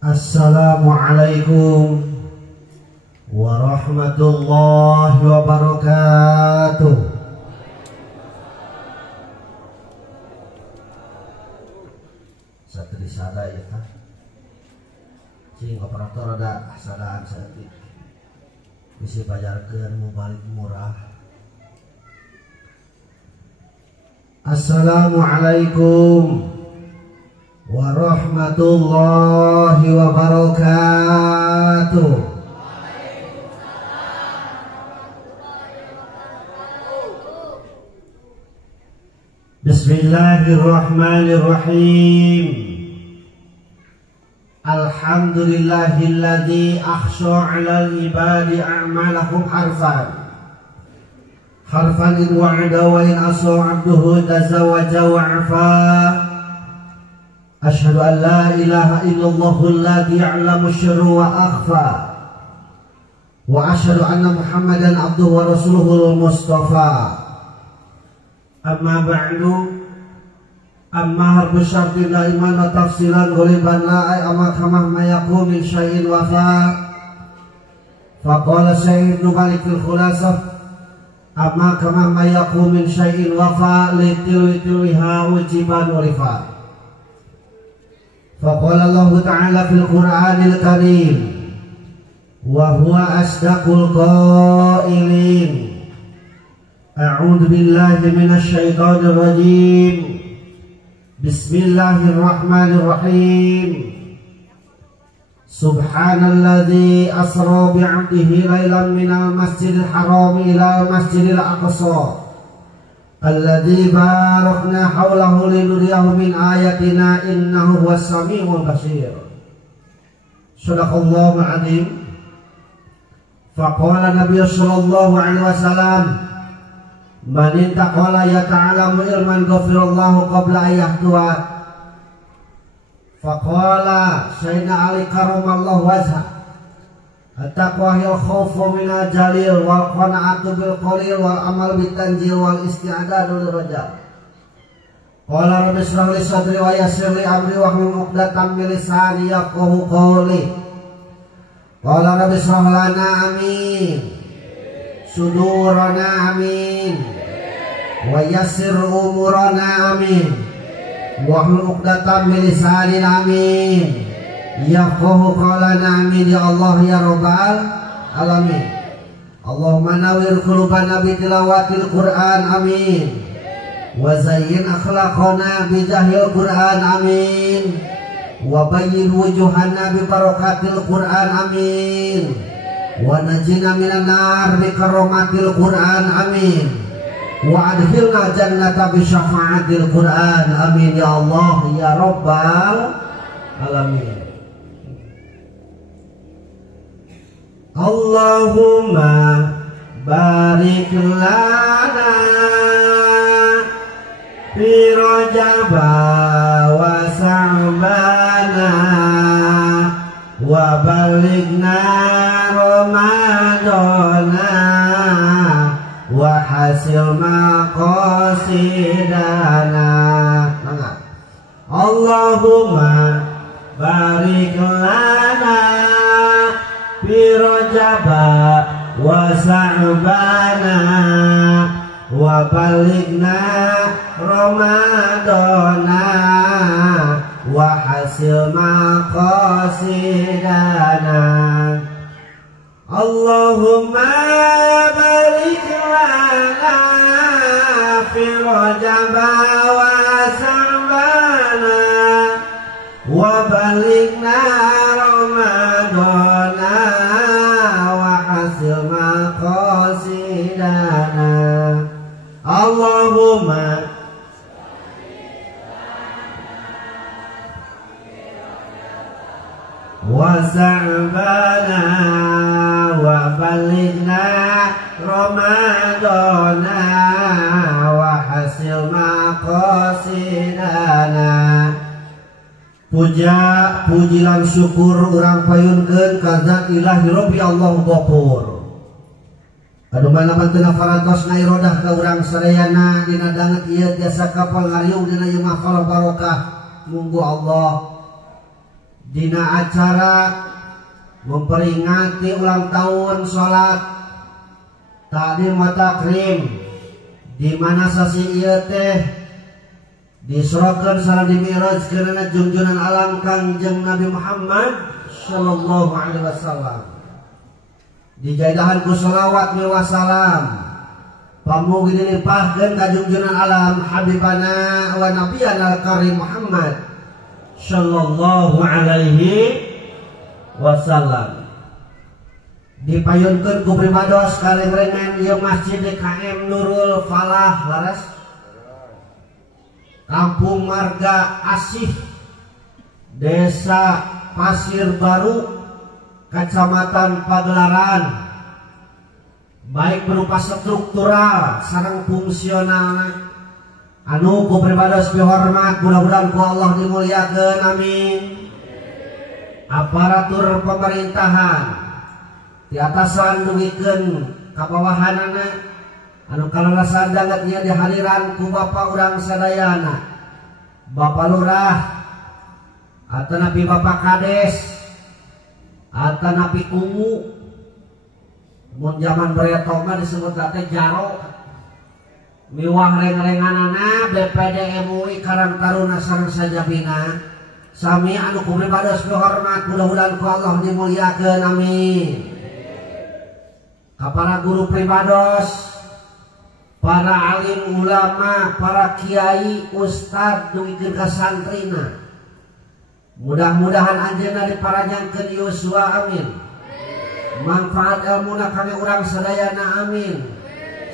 Assalamualaikum warahmatullahi wabarakatuh. Satri sada ya kan? Cing operator ada sadaan saeutik. Bisi pajarkeun mubalik murah. Assalamualaikum warahmatullahi wabarakatuh. Bismillahirrahmanirrahim. Alhamdulillahilladzi akhsha 'alal ibadi a'malahum harfan in wa'ada wa in asa 'abduhu tazawaja wa'afa. Ashhadu an la ilaha illallahul ladzi ya'lamu sirra wa akhfa. Wa ashhadu anna Muhammadan abduhu wa rasuluhul mustafa. Amma ba'du. Amma harfu syartin la iman wa tafsilan ghaliban la ay amma kama ma yaqum min syai'in wafa. Faqala Sayyid Ibnu Malik fil Khulasah amma kama ma yaqum min syai'in wafa litilwiha ujiban wa rifa. Faqala Allah Ta'ala fil Qur'anil Karim wa huwa asdaqul qailin. A'udzu billahi minasy syaithanir rajim. Bismillahirrahmanirrahim. Subhanalladzi asra bi'abdihi lailan minal masjidil haram ila masjidil aqsa alladzi barakna haulahu linuriyahu min ayatina innahu huwas samiul basir. Shadaqallahul adzim. Faqala Nabi sallallahu alaihi wasallam man intaqala yata'alamu ilman ghafirallahu qabla ayyahtuwa. Faqala Sayyidina Ali karamallahu wajha at-taqwa hiya al-khawfu minal jalil wal qana'atu bil qalil wal amal bit tanjil wal isti'dadu lirajal. Qala rabbi shrah li sadri wa yassir li amri wahlul 'uqdatam min lisani yafqahu qawli. Qala rabbi shrah lana amin sudurana amin wa yassir umurana amin wahlul 'uqdatam min lisani amin yafqahu qawlana amin ya Allah ya rabbal alamin. Allahumma nawwir qulubana bi tilawatil Qur'an amin wa zayyin akhlaqana bi jahil Qur'an amin wa bayyin wujuhana bi barakatil Qur'an amin wa najina minan nar bi karamatil Qur'an amin wa adkhilna jannata bi syafa'atil Qur'an amin ya Allah ya rabbal alamin. Allahumma barik lana fi Rajab wa Sa'bana wa balighna Ramadana wa hasil maqasidana. Allahumma barik lana fi Rajab wa Sa'bana wa balighna Ramadana wa hasil maqasidana. Allahumma barik lana fi Rajab wa Sa'bana wa balighna Ramadana wa hasil maqasidana. Allahumma wa Sa'bana wa balighna Ramadana wa hasil maqasidana. Puja pujilan syukur urang payunkeun ka Zat Ilahi Rabbi Allah Ghafur. Anu mana pantuna farantos ngairodah ka urang sadayana dina danget ieu tiasa kapal ngariung dina ieu mahfal barokah. Munggu Allah dina acara memperingati ulang tahun salat takdim wa takrim, di mana sasi ieu teh disrokeun sareng dimi'rajkeun junjunan alam Kangjeng Nabi Muhammad sallallahu alaihi wasallam. Dijaidahan ku shalawat wa salam pamugi dilimpahkeun ka junjunan alam habibana wa nabiyana al-karim Muhammad sallallahu alaihi wasallam. Dipayunkeun ku pribados kalengrengan ieu masjid DKM Nurul Falah laras Kampung Marga Asih, Desa Pasir Baru, Kecamatan Pagelaran, baik berupa struktural sareng fungsional anu ku pribados dihormat, mudah-mudahan ku Allah dimuliakeun amin. Aparatur pemerintahan di atasan dugikeun ka bawahanana anu kalalasan danget ieu dihadiran ku Bapak urang sadayana, Bapak Lurah, atanapi Bapak Kades, atanapi Ungu, mun zaman beretok mah disebut teh jaro, miwah reng-renganana BPD MUI Karang Taruna sareng sajabina sami anu ku pribados hormat, mudah-mudahan ku Allah dimuliakeun amin. Ka para guru pribados, para alim ulama, para kiai, ustad dugikeun ka santrina, mudah-mudahan anjeunna diparanjangkeun yuswa amin. Manfaat ilmuna kami urang sadayana amin.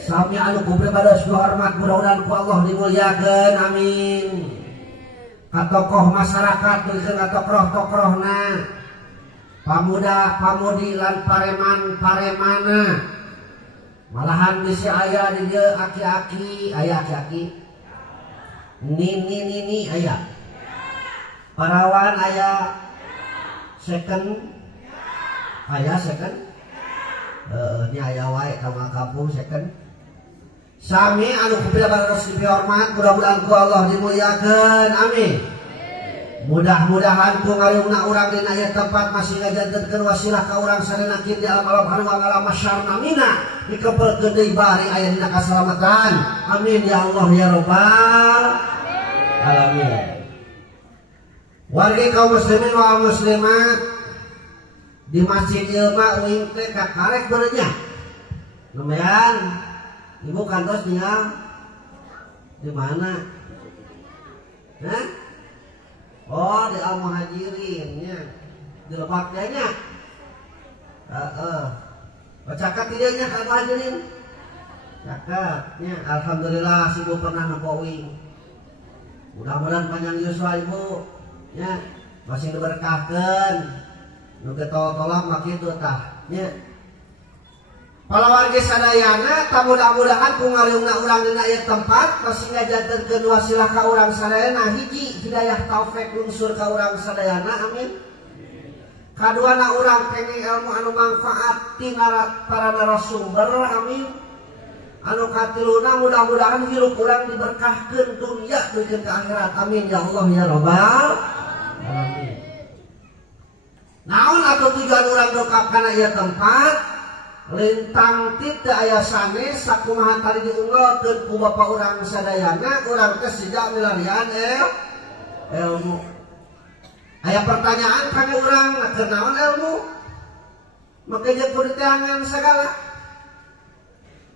Sami anu ku pribados hormat, mudah-mudahan ku Allah dimuliakeun amin. Ka tokoh masyarakat dugikeun ka tokoh-tokohna, pamuda, pamudi lan pareman-paremana, malahan bisi aya di dieu aki-aki, aya aki-aki, nini aya, parawan aya, second aya second, nya aya wae ka kampung second. Sami anu kupilabaros dihormat, mudah-mudahan ku Allah dimuliakeun amin. Mudah-mudahan ku ngariungna urang dina ieu tempat masih ngajantenkeun wasilah ka urang sadayana kieu di alam hanu alam masyarna mina dikepelkeun deui bari aya dina kasalamatan amin ya Allah ya rabbal alamin. Wargi kaum muslimin wal muslimat di masjid ieu mah uing teh kakarek beureunya lumayan ibu kantos tinggal di mana? Hah? Oh di Al Muhajirin nya, di Lebak nya. Cakap tidaknya Al Muhajirin. Cakap nya, alhamdulillah si ibu pernah nepowing. Mudah-mudahan panjang yuswa ibu, nya masih diberkahkan. Nu getol-tolak mak kitu tah, nya. Palawargi sadayana, mudah-mudahan ku ngaliungna urang dina ieu tempat masih ngajantenkeun wasilah ka urang sadayana, hiji hidayah taufik unsur ka urang sadayana amin. Kaduana urang kenging ilmu anu manfaat ti para narasumber amin. Anu katiluna mudah-mudahan hirup urang diberkahkeun dunya deukeun ka akhirat amin ya Allah ya rabbal alamin. Naon atuh tujuan urang dokap kana ieu tempat? Lintang tita aya sanes sakumaha tadi diunggulkeun ku Bapak urang sadayana, urang teh sida milarian ilmu. Aya pertanyaan kami urang keur naon ilmu? Make jeung kudu teangan sagala.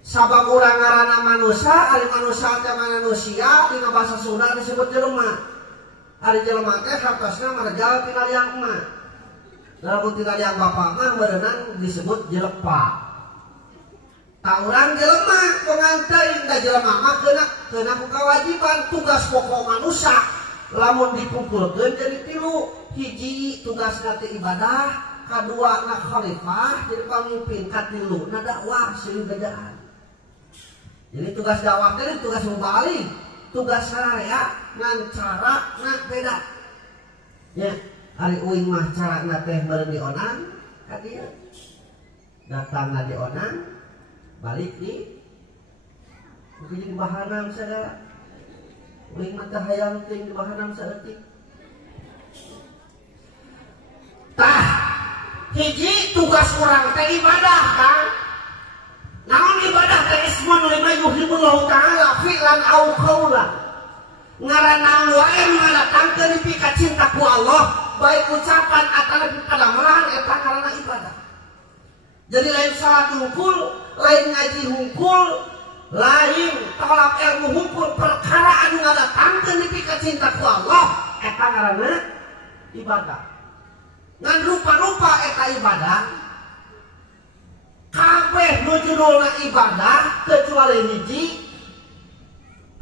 Sabab urang ngaranna manusia, ari manusia teh manusia dina basa Sunda disebut jelema. Ari jelema teh hartosna marjal tina liang emak. Dalam tinggal yang bapak mah berenang disebut jelepa. Tauran jelema pengantin da jelema mah kena ku kewajiban tugas pokok manusia. Lamun dikumpulkeun jadi tilu, hiji tugas nanti ibadah, kadua na khalifah jadi pamimpin, katilu na dakwah silih bejaan. Jadi tugas dakwah teh tugas mubalik, tugas saraya ngan cara na beda. Ya. Ari uing mah carana teh meureun dionan ka dieu. Datangna dionan, balik di jadi bahanam sagala. Uing mah teh hayang teuing di bahanam saeutik. hiji tugas orang teh ibadah kan. Naon ibadah teh ismun lima yuhibbullahu ta'ala fi'lan au qaulan. Ngaranna wae ngadatangkeun pika cinta ku Allah, baik ucapan ataupun kadamarahan eta ngaranna ibadah. Jadi lain salat hungkul, lain ngaji hungkul, lain tolak ilmu hungkul, perkara anu ngadatangkeun pika cinta ku Allah eta ngaranna ibadah. Ngan rupa-rupa eta ibadah kabeh nu judulna ibadah kecuali hiji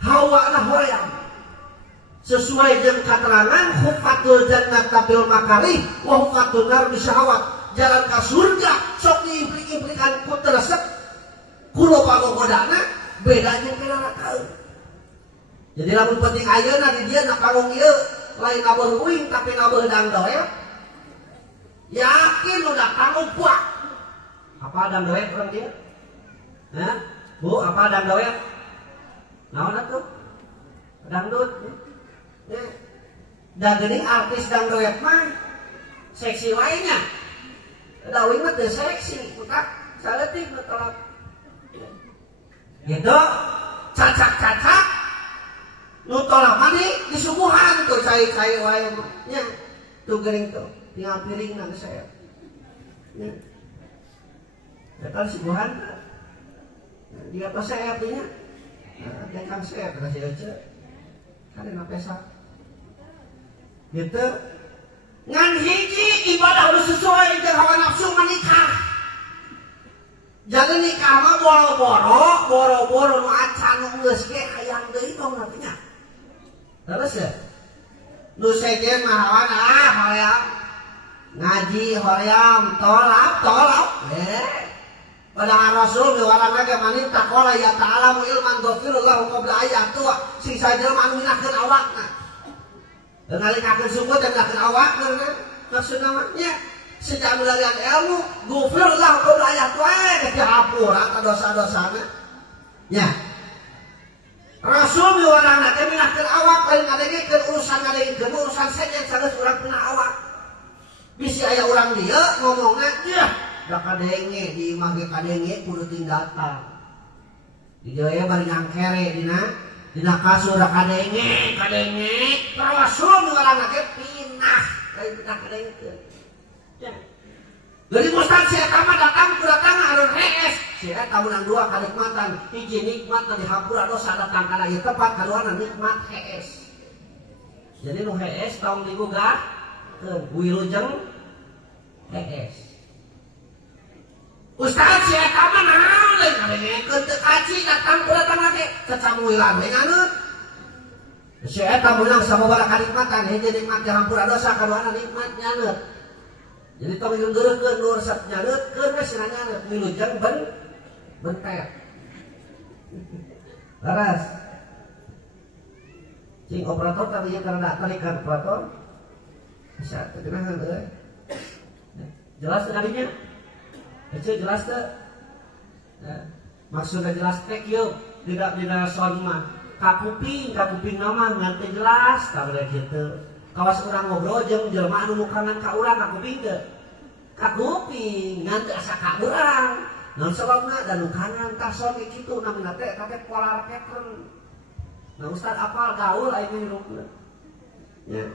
hawa hoyang sesuai dengan keterangan hufatul jannat bil makarih wa hufatul nar bisyahawat. Jalan ke surga sok diimplik-implikan ku teresep kulo pagogodana beda jeung neraka. Jadi lamun penting ayeuna di dieu na panggung ieu lain abeuh uing tapi nabeuh dangdoe. Yakin udah kamu buat apa dangdoe urang dia? Hah? Bu, apa dangdoe? Naon atuh? Dangdut. Dan geuning artis dangdoe mah seksi wae nya. Da uing mah teu seksi, utak saleutik betolak. Gitu. Cacak-cacak nu tolak mah disuguhan tuh cai-cai wae mah. Nya, tuh geuning tuh. Tinggal piring nanti saya. Ya kan suguhan. Dia apa saya artinya? Dia kan saya kasih aja. Kan ada pesa. Gitu. Ngan hiji ibadah harus sesuai dengan hawa nafsu menikah. Jangan nikah mah boro-boro nu acan nu geus ge hayang deui tong artinya. Terus ya. Nu sejen mah hoyam ngaji hoyam tolak. Padahal Rasul diwarang lagi manin takola ya ta'alamu ilman ghafirullahu qabla ayat tua sing saja manu minahkeun awakna. Ngalikakeun suku dan minahkeun awakna maksud namanya sejak mularian ilmu ghafirullahu qabla ayat tua geus dihapura ka dosa-dosana. Ya. Rasul diwarang lagi minahkeun awak lain ngadengkeun urusan saja sageus urang puna awak. Bisi aya urang dia ngomongna ya da kadenge di imah ge kadenge kudu tindakan. Di dieu bari ngangkere dina kasur da kadenge rasul ngaranna ge pinah dari pinah kadenge. Ya. Jadi mustahil si eta mah datang hareureun rees. Si eta menang dua kanikmatan, hiji nikmat tadi hapura dosa datang kana ieu tepat kaduana nikmat hees. Jadi nu hees taung digugah wilujeng hees. Ustaz si eta mah naon deui ngadengekeun teu kaci datang lagi cacamuilan we nganeut. Si eta meunang sababaraha kanikmatan hiji nikmat hampura dosa kaduana nikmat nyaneut. Jadi tong ngeureurkeun nu resep nyaneutkeun we cenah nyaneut wilujeng bentet. Laras. Cing operator tapi ieu karena tarikan operator bisa kegenahan euy. Jelas teu kadinya? Ece jelas teu? Maksudna jelas teh kieu tidak soal mah. Kakuping nama ngan teh jelas ka bere kitu. Kawas urang ngobrol jeung jelema anu mukangan ka urang kakuping teu. Kakuping ngan teu asa ka urang. Naon sababna dan mukangan tah son kitu namina teh kabeh pola pattern. Nah Ustaz apal gaul aya hirupna. Ya.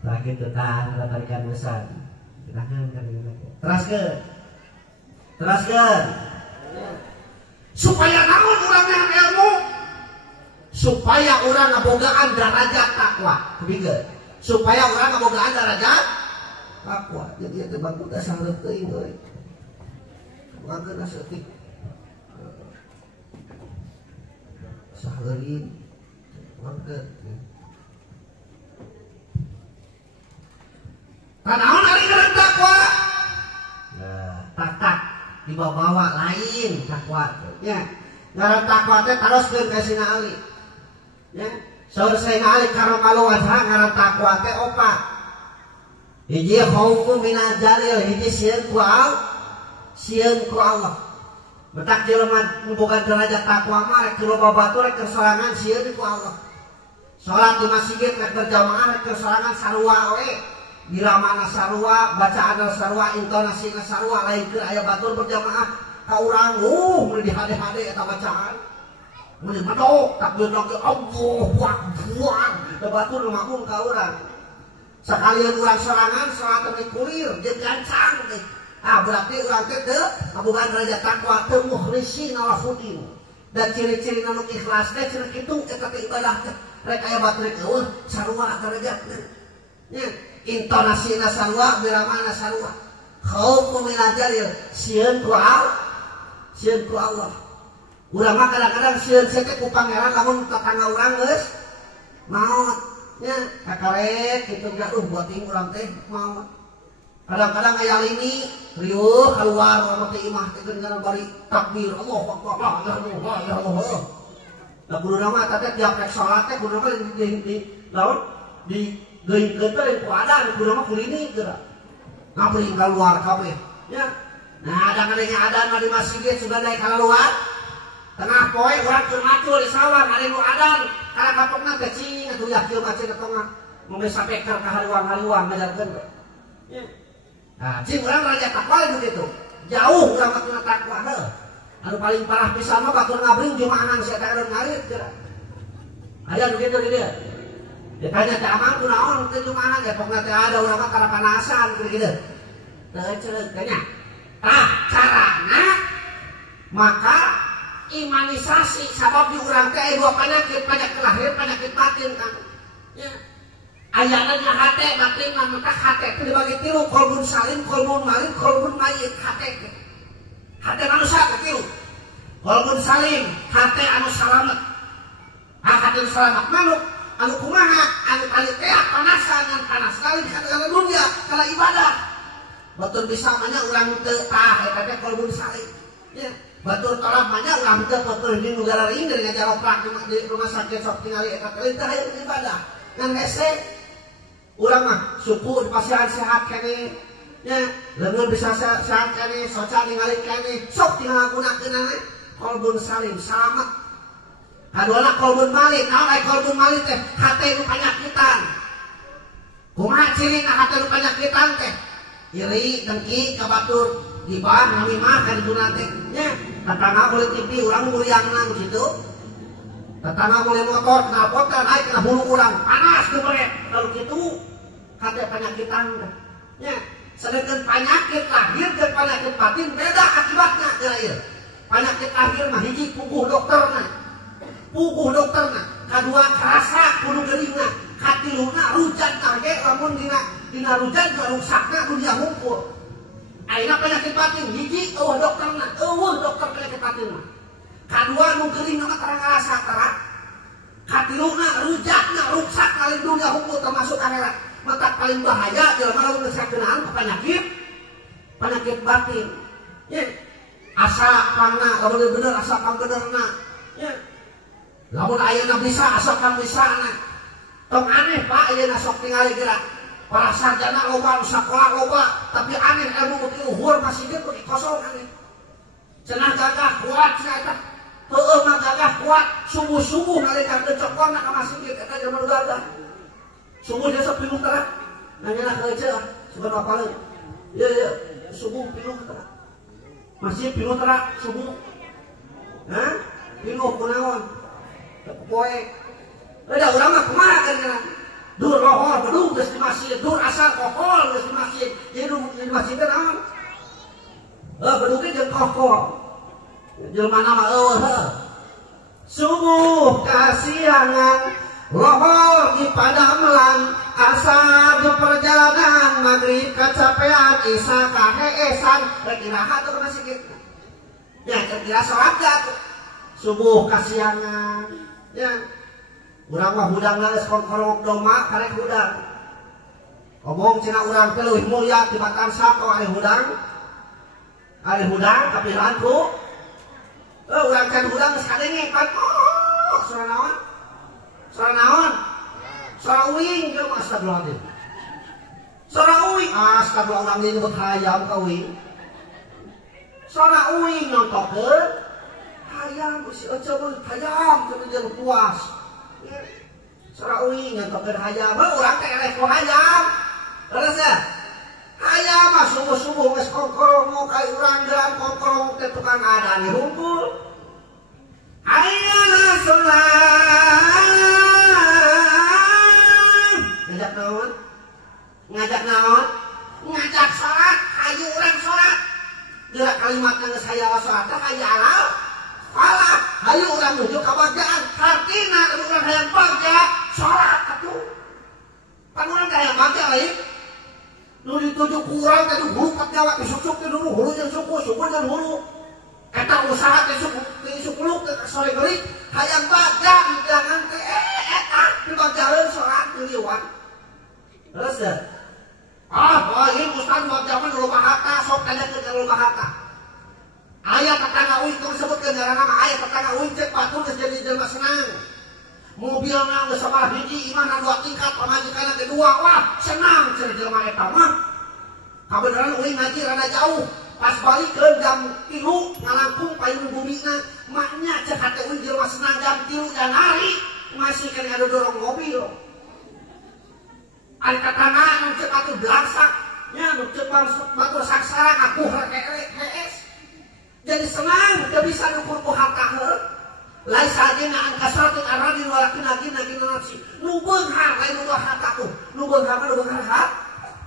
Terakhir tetang tarikan mesan. Teraskeun. Supaya naon urang yang ilmu? Supaya urang ngabogaan derajat takwa. Kepikeun. Supaya urang ngabogaan derajat takwa. Jadi teh bangku teh sareut teuing euy. Wangeun aseutik. Saheulin. Wangeun. Tanaon ari ngaran takwa? Tak dibawa lain takwa. Ya. Ngaran takwa teh taroskeun ka Sina Ali. Ya. Saur Sina Ali karo wajah ngaran takwa teh opat. Hiji khaufu minal jalil, hiji sieun ku Allah. Betak jelema boga derajat takwa mah rek loba batu rek kesorangan sieun ku Allah. Salat di masjid rek berjamaah rek kesorangan sarua we. bila mana sarua bacaan sarua intonasi sarua lain ke aya batur berjamaah ka urang meuli dihade-hade eta bacaan meuli medok takbir lagi Allahu Akbar da batur makmum ka urang sakalian urang sorangan salat teu kulir jeung gancang teh berarti urang teh teu kabogaan derajat takwa teu mukhlisin lahudin dan ciri-ciri nu ikhlas teh cenah kitu eta teh ibadah teh rek aya batur eueuh sarua derajatna nya intonasina sarua biramana sarua khaufu min ajalil sieun ku Allah urang mah kadang-kadang sieun teh ku pangeran lamun tetangga urang geus maot nya kakarek kitu ga buat ting urang teh maot kadang-kadang aya lini riuh keluar urang teh imah teh geus bari takbir Allahu Akbar ya Allah da kudu mah teh tiap rek salat teh kudu mah di laut di geuing teh ku adan kudu mah kulini geura ngabring keluar kabeh ya nah ada kadenya adan mah di masjid sudah naik keluar tengah poe urang keur macul di sawah ada nu adan kana kapokna teh cing atuh yah kieu macet tengah mungkin sampai ke hariwang-hariwang ngajarkeun ya nah cing urang raja takwa begitu jauh urang mah takwa heuh anu paling parah pisan mah batur ngabring jumaahan sia teh anu ngarit geura aya nu kitu di dieu ditanya teh amang kunaon teh jumaahan ya pokna teh ada urang mah kana panasan kitu teu ceuleuh tanya carana maka imanisasi sabab di urang teh dua penyakit lahir penyakit batin kan ya ayana nya hate batin maka hate teh dibagi tilu qalbun salim qalbun marid qalbun mayyit hate manusia teh tilu qalbun salim hate anu salamet hate salamet manuk anu kumaha anu kalitea panasan yang panas sekali kana dunia kana ibadah batur bisa manya urang teu eta teh qalbun salim ya batur tolak manya urang teu batur di negara lain dari ngajaropak di rumah sakit sok tingali eta teh tah ibadah ngan hese urang mah suku di pasihan sehat kene ya leungeun bisa sehat kene soca ningali kene sok tinggal gunakeun qalbun salim selamat kaduana qalbun marid naon aya qalbun marid teh hate nu panyakitan kumaha cirina hate nu panyakitan teh iri dengki ka batur gibah namimah ka diguna teh nya tetangga boleh TV urang muliangna kitu tetangga boleh motor kena potan ai kena bulu urang panas teu beres kalau kitu hate panyakitan teh nya sedangkan penyakit lahir dan penyakit batin beda akibatna teh ieu penyakit lahir mah hiji puguh dokterna kadua kerasa kudu geuringna katiluna rujan tage lamun dina rujan ka rusakna dunia hungkul ayeuna penyakit batin hiji dokter penyakit batin mah kadua nu geuring mah terang rasa tara katiluna rujatna rusak kali dunia hungkul termasuk akhirat mata paling bahaya jelema lamun sakeunaan penyakit batin ya asa pangna lamun bener asa pangbenerna ya lamun ayeuna bisa asa pang bisana tong aneh Pak ayeuna sok tingali geura para sarjana loba sakola loba tapi aneh ilmu beuki luhur masih ge beuki kosong aneh cenah gagah kuat cenah eta heueuh mah gagah kuat subuh-subuh nalika decokonna ka masjid eta jelema nu gagah subuh dia sok pinuh tara nanya ka ece sugan apaleun ieu subuh pinuh tara masjid pinuh tara subuh pinuh kunaon poe ada urang mah kumaha kan dur rohor bedug geus di masjid dur asal kokol geus di masjid jadi di masjid teh naon bedug ge jeung kokol jelema mah eueuh subuh kasiangan lohor di padamlan asar di perjalanan maghrib kecapean isya kaheesan rek iraha tuh masih gitu ya kira salat tuh subuh kasiangan ya urang mah hudang geus kongkorong doma karek hudang omong cenah urang teh leuwih mulia tibatan sako ari hudang kapiranku urang can hudang geus kadenge pan suara naon suara uing jeung astagfirullahaladzim suara uing astagfirullahaladzim beuk hayam ka uing suara uing nyontokeun hayam si ece beuk hayam teu jeung puas suara uing nyontokeun hayam urang teh eleh ku hayam terus salani hukum. Ayeuna salat. Ngajak naon? Ngajak salat, hayu urang salat. Gerak kalimat geus hayang salat, hayang salat. Hayu urang nuju ka bagjaan, hartina urang hayang bagja salat atuh. Pan urang hayang bagja lain. Nu dituju ku urang teh hulu pat nyawa isuk-isuk teh dulu hulu jeung suku jeung hulu. Eta usaha teh suku lu teh sore geulik hayang bagja jangan teh eta dibagjaeun salat liwat. Terus deh. Ini ustaz bagja mah nu bahata sok tanya ke nu bahata. Aya tetangga uing tong sebutkeun ngaranna mah aya tetangga uing cek batur geus jadi jelema senang. Mobilna geus sabaraha hiji imahna 2 tingkat pamajikanna teh 2 wah senang cenah jelema eta mah. Kabeneran uing ngaji rada jauh. Pas balikeun jam 3 ngalangkung payung bumina maknya cek hate uing jelema senang jam 3 dan hari masih kena adu dorong mobil. Ari tetangga anu cek batur belaksak nya nu cek batur saksara akuh hees. Jadi senang teu bisa nukur ku harta heureuk. Lain sajena an kasratin aradin walakin lagi nafsi. Nu beunghar lain nu harta tuh. Nu beunghar mah nu beunghar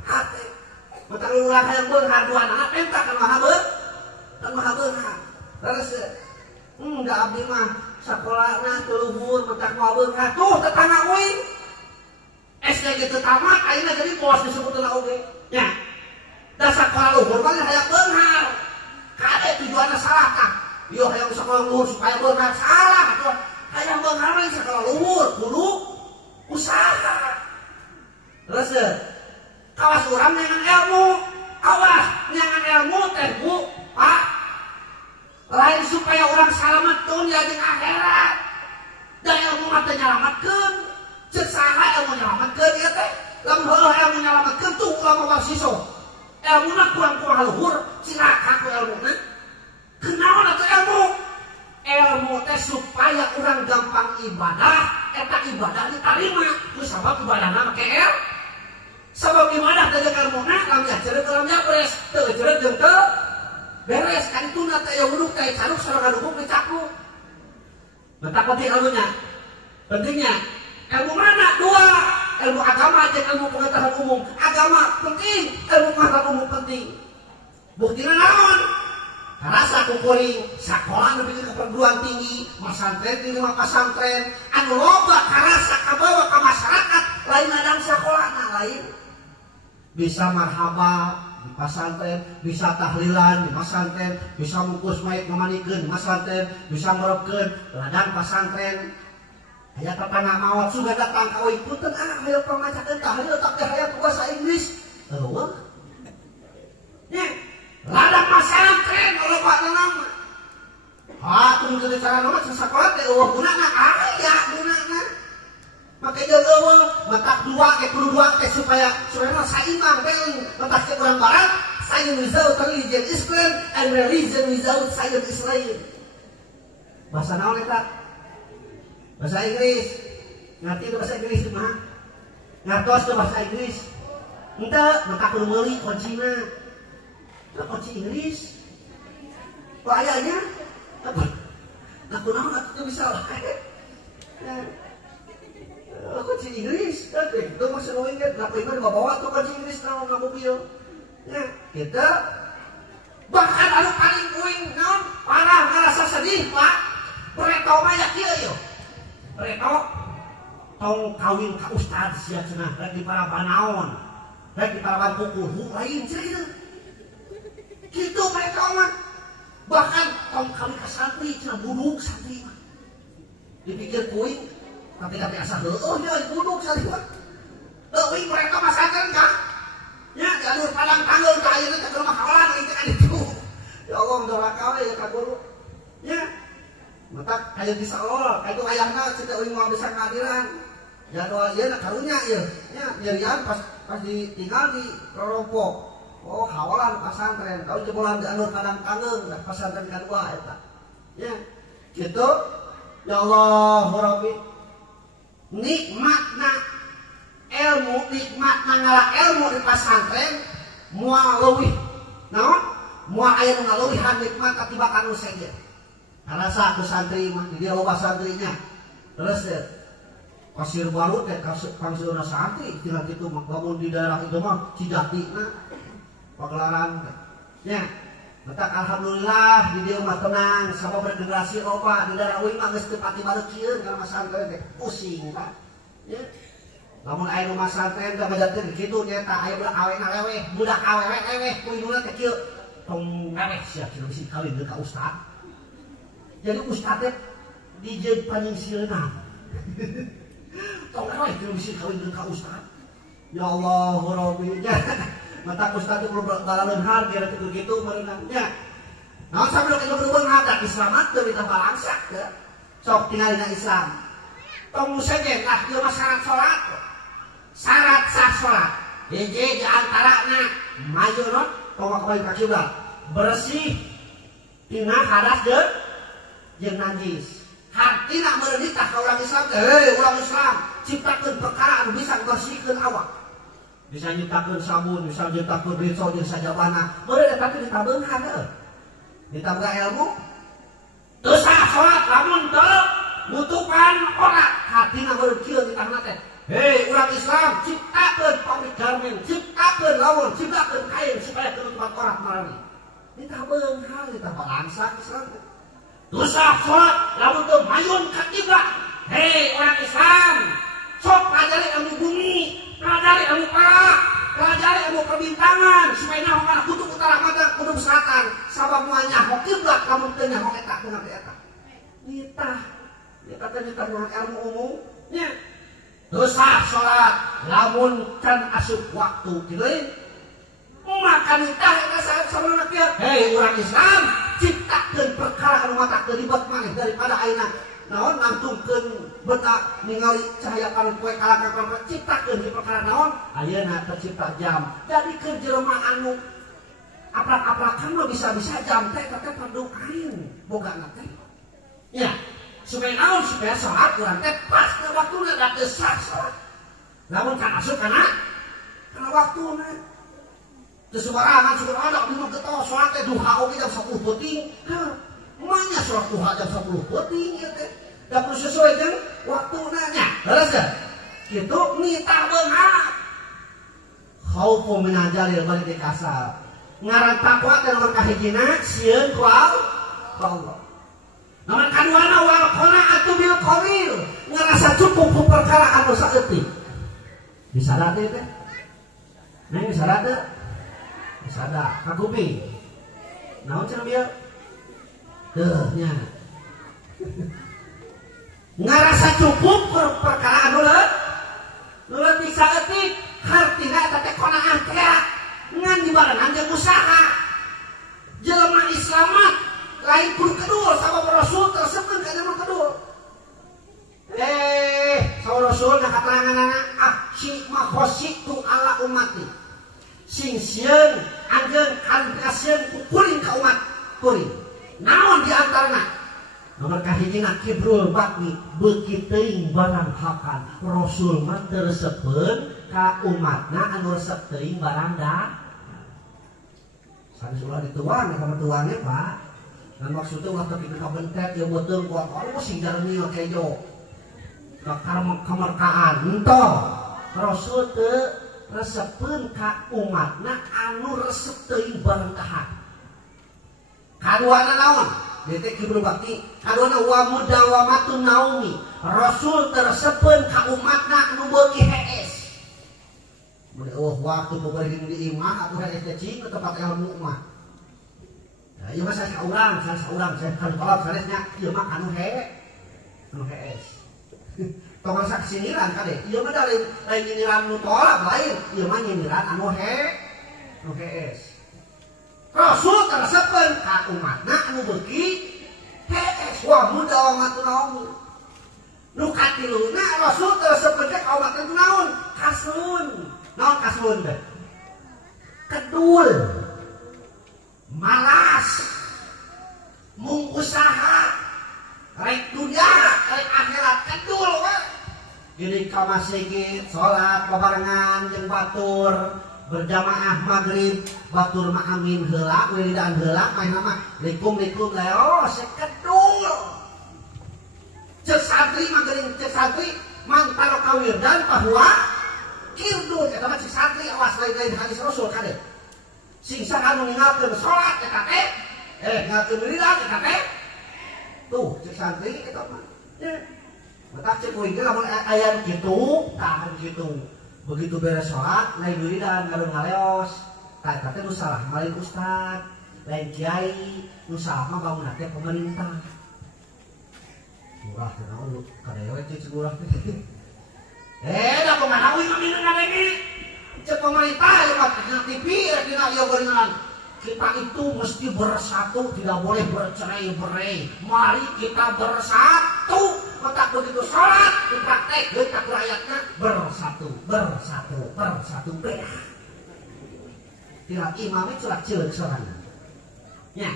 hate. Betang ulah hayang beunghar duana penta kan maha beunghar. Terus da abdi mah sakolana teu luhur betang moal beunghar. Tuh tetangga uing. SD gitu tamat ayeuna jadi bos disebutna oge. Nya. Da sakola luhur mah hayang beunghar. Kade tujuanna salah tah. Yo hayang sakola luhur supaya beunghar salah atuh. Hayang beunghar mah sakola luhur kudu usaha. Terus kawas urang nyangan ilmu. Awas nyangan ilmu teh Bu, Pak. Lain supaya orang selamat dunia jeung akhirat. Da ilmu mah teh nyalametkeun. Ceuk saha ilmu nyalametkeun ieu teh? Lamun heueuh ilmu nyalametkeun tuh ulama wasiso. Ilmuna kurang-kurang luhur, cilaka ku ilmuna. Kenaon atuh ilmu? Ilmu teh supaya urang gampang ibadah, eta ibadah ditarima. Ku sabab ibadahna make sabab ibadah teh jeung ilmuna lam yacereut lam beres, teu cereut jeung teu beres. Kan tuna teh aya wuduk teh caruk sareng ngaduguk dicakluk. Betapa penting ilmunya? Pentingnya ilmu mana? 2. Ilmu agama jeung ilmu pengetahuan umum. Agama penting, ilmu pengetahuan umum penting. Buktina naon? Karasa kukuring sakola nepi ka perguruan tinggi, masantren di 5 pasantren, anu loba karasa kabawa ka masyarakat, lain adang sakolana lain. Bisa marhaba di pasantren, bisa tahlilan di pasantren, bisa mungkus mayit ngamanikeun di pasantren, bisa merepkeun ladang pasantren. Aya tetangga maot sudah datang ka uing punten hayang pamacakeun tahlil tapi hayang bahasa Inggris. Eueuh. Nya ladang pasantren loba nama. Tunggu cara nama sasakola teh eueuh gunana aya gunana. Make jeung eueuh matak 2 ke kudu 2 teh supaya saimbang teh matak ke urang barat science without religion Islam and religion without science Islam. Bahasa naon eta? Bahasa Inggris. Ngerti bahasa Inggris mah? Ngartos teh bahasa Inggris. Henteu matak kudu meuli kuncina. Kunci Inggris. Kok ayahnya? Aku naon atuh bisa wae. Kunci Inggris, itu masih lu inget, kenapa iman bawa tuh kunci Inggris naon ka mobil. Ya, kita bahkan anu paling uing naon parah ngerasa sedih, Pak. Preto mah ya kieu yo. Preto tong kawin ka ustad sia cenah rek di parapan naon. Rek di parapan pukul lain cenah. Gitu mereka mah bahkan tong kali ke santri cenah buduk santri mah dipikir kuing tapi asa heueuh nya buduk santri mah euy mereka mah santri kan nya jalur palang tanggal ka ayeuna teh rumah kawalan itu kan itu ya Allah doraka we ka guru nya matak aya di saol ka itu ayahna ceuk uing moal bisa ngadiran jadwal ieu karunya ieu nya nyerian pas ditinggal di rorompok. Oh, hawalan pasantren, kau jebolan di anur kadang kangen, dah pasantren kedua eta. Ya, gitu. Ya Allah, Rabbi. Nikmatna ilmu, nikmatna ngalah ilmu di pasantren, moal leuwih. Naon? Moal aya nu ngaluwihan nikmat katibakan nu sejen. Karasa ku santri mah di dia loba santrinya. Terus pasir baru teh kangseuna santri tinggal kitu mah lamun di daerah itu mah Cijatina Pagelaran teh. Nya, betak alhamdulillah di dieu mah tenang, sabab generasi loba di daerah uing mah geus teu pati bareukieun kana masantren teh pusing kan. Ya. Lamun aya nu masantren teh bajateun kitu nyata aya budak awena leweh, budak awewe leweh kuinuna teh kieu tong ngaweh sia kieu si kawin ka ustad. Jadi ustad teh dijieun panyingsieunan. Tong ngaweh kieu si kawin ka ustad. Ya Allah Rabbi. Mata ustad itu balalan harga itu gitu merenangnya. Nah sambil kita berubah ada Islamat tuh kita balangsak ke. Sok tinggalin Islam. Tong saja lah dia syarat sholat. Syarat sah sholat. Jadi di antaranya majurut tong kembali ke kiblat. Bersih tina hadas jeung najis. Hartina merenitah ka urang Islam. Urang Islam ciptakeun perkara anu bisa bersihkeun awak. Bisa nyiptakeun sabun, bisa nyiptakeun rinso jeung sajabana. Beureuh eta teh ditabeunghan heuh. Ditambah ilmu. Teu sah salat lamun teu nutupan orat. Hatina beureuh kieu di tanah teh. Hei urang Islam, ciptakeun pabrik garmen, ciptakeun lamun, ciptakeun kain supaya kenutupan orat marani. Ditabeunghan, ditambah langsak Islam. Teu sah salat lamun teu mayun ka kiblat. Hei urang Islam, sok pelajari ilmu bumi. Pelajari ilmu palak, pelajari ilmu perbintangan, supaya nahu kana kutub utara mata kutub selatan, sabab muanya ho kiblat kamu teu nyaho eta kuna teh eta. Nitah, eta teh nitah ilmu umum nya. Teu sah salat lamun can asup waktu kitu deui. Maka nitah eta sabaraha kieu. Hei urang Islam, ciptakeun perkara anu mata teu ribet maneh daripada ayeuna naon nangtungkeun betak ningali cahaya kana poe kalakakan ciptakeun di perkara naon ayeuna tercipta jam jadi keur jelema anu aprak-aprakan mah bisa-bisa jam teh teh fardu ain bogana teh ya supaya naon supaya salat urang teh pas ke waktuna da teu sah salat lamun can asup kana waktuna teu sembarangan sudah ada di mah getos salat teh duha oge jam 10 peuting Manya sholat duha jam 10 peuting ieu teh. Da perlu sesuai jeung waktuna nya. Leres teh? Kitu nitah beunghar. Khaufu min ajalil balik kasal. Ngaran takwa teh nomor kahijina sieun ku Allah. Nomor kaduana wal qanaatu bil qalil. Ngerasa cukup ku perkara anu saeutik. Bisa da teh? Neng bisa da teh? Bisa da. Kakuping. Naon cenah bieu? Nya ngarasa cukup perkara anu leutik saeutik hartina eta teh qanaah teh ngan dibarengan jeung usaha jelema Islamat lain kudu kedul sabab Rasul tersebut ka jelema kedul sabab Rasul na kateranganna ahsi ma khositu ala ummati sing sieun anjeun kan kasieun kuring ka umat kuring naon di antarana nomor kahijina kibrul bakmi beuki teuing barang hakan Rasul mah teu resepkeun ka umatna anu resep teuing barang da sanes ulah dituang ka tuangnya Pak dan maksudnya waktu kita kabentet yang betul kuat Allah sing jarmi kejo ka kemerkaan entah Rasul teu resepkeun ka umatna anu resep teuing barang dahat kaduana naon detek kibrul bakti kaduana wa mudawamatun naumi Rasul tersepun ka umatna anu beuki hees waktu peubeureuh di imah atuh hees teh cing tempat ilmu mah ieu mah saya urang saya kan kolot sanesnya ieu mah anu hees tong rasa siniran kade ieu mah lain nyiniran nu tolak lain ieu mah nyiniran anu hees Rasul tersebut ka umatna anu beuki hees wa mudawamatun naumi nu katiluna Rasul tersebut ka umatna naon kaslun naon kaslun teh kedul malas mung usaha rek dunya rek akhirat kedul we gini ka masjid salat babarengan jeung batur berjamaah maghrib batur mah amin heula wiridan heula main nama likum leo sekedul cek santri maghrib cek santri mantaro kawirdan bahwa kirdul eta mah cek santri awas lain hadis Rasul kade singsa anu ninggalkeun salat eta teh ninggalkeun wiridan eta teh tuh cek santri eta mah mata cek kuing lamun aya kitu tah kitu begitu beres sholat, naik wiridan kalau ngaleos, kata nu salah malin ustad, lain kiai, nu salah mah bangun nanti pemerintah. Murah kenal lu, kadang cek murah teh. Dah pengalawi kami dengan ini, cek pemerintah lewat TV, dina ieu geuningan. Kita itu mesti bersatu, tidak boleh bercerai-berai. Mari kita bersatu. Maka begitu sholat dipraktek kita rakyatnya bersatu beda. Tidak imamnya celak celak soalnya. Ya,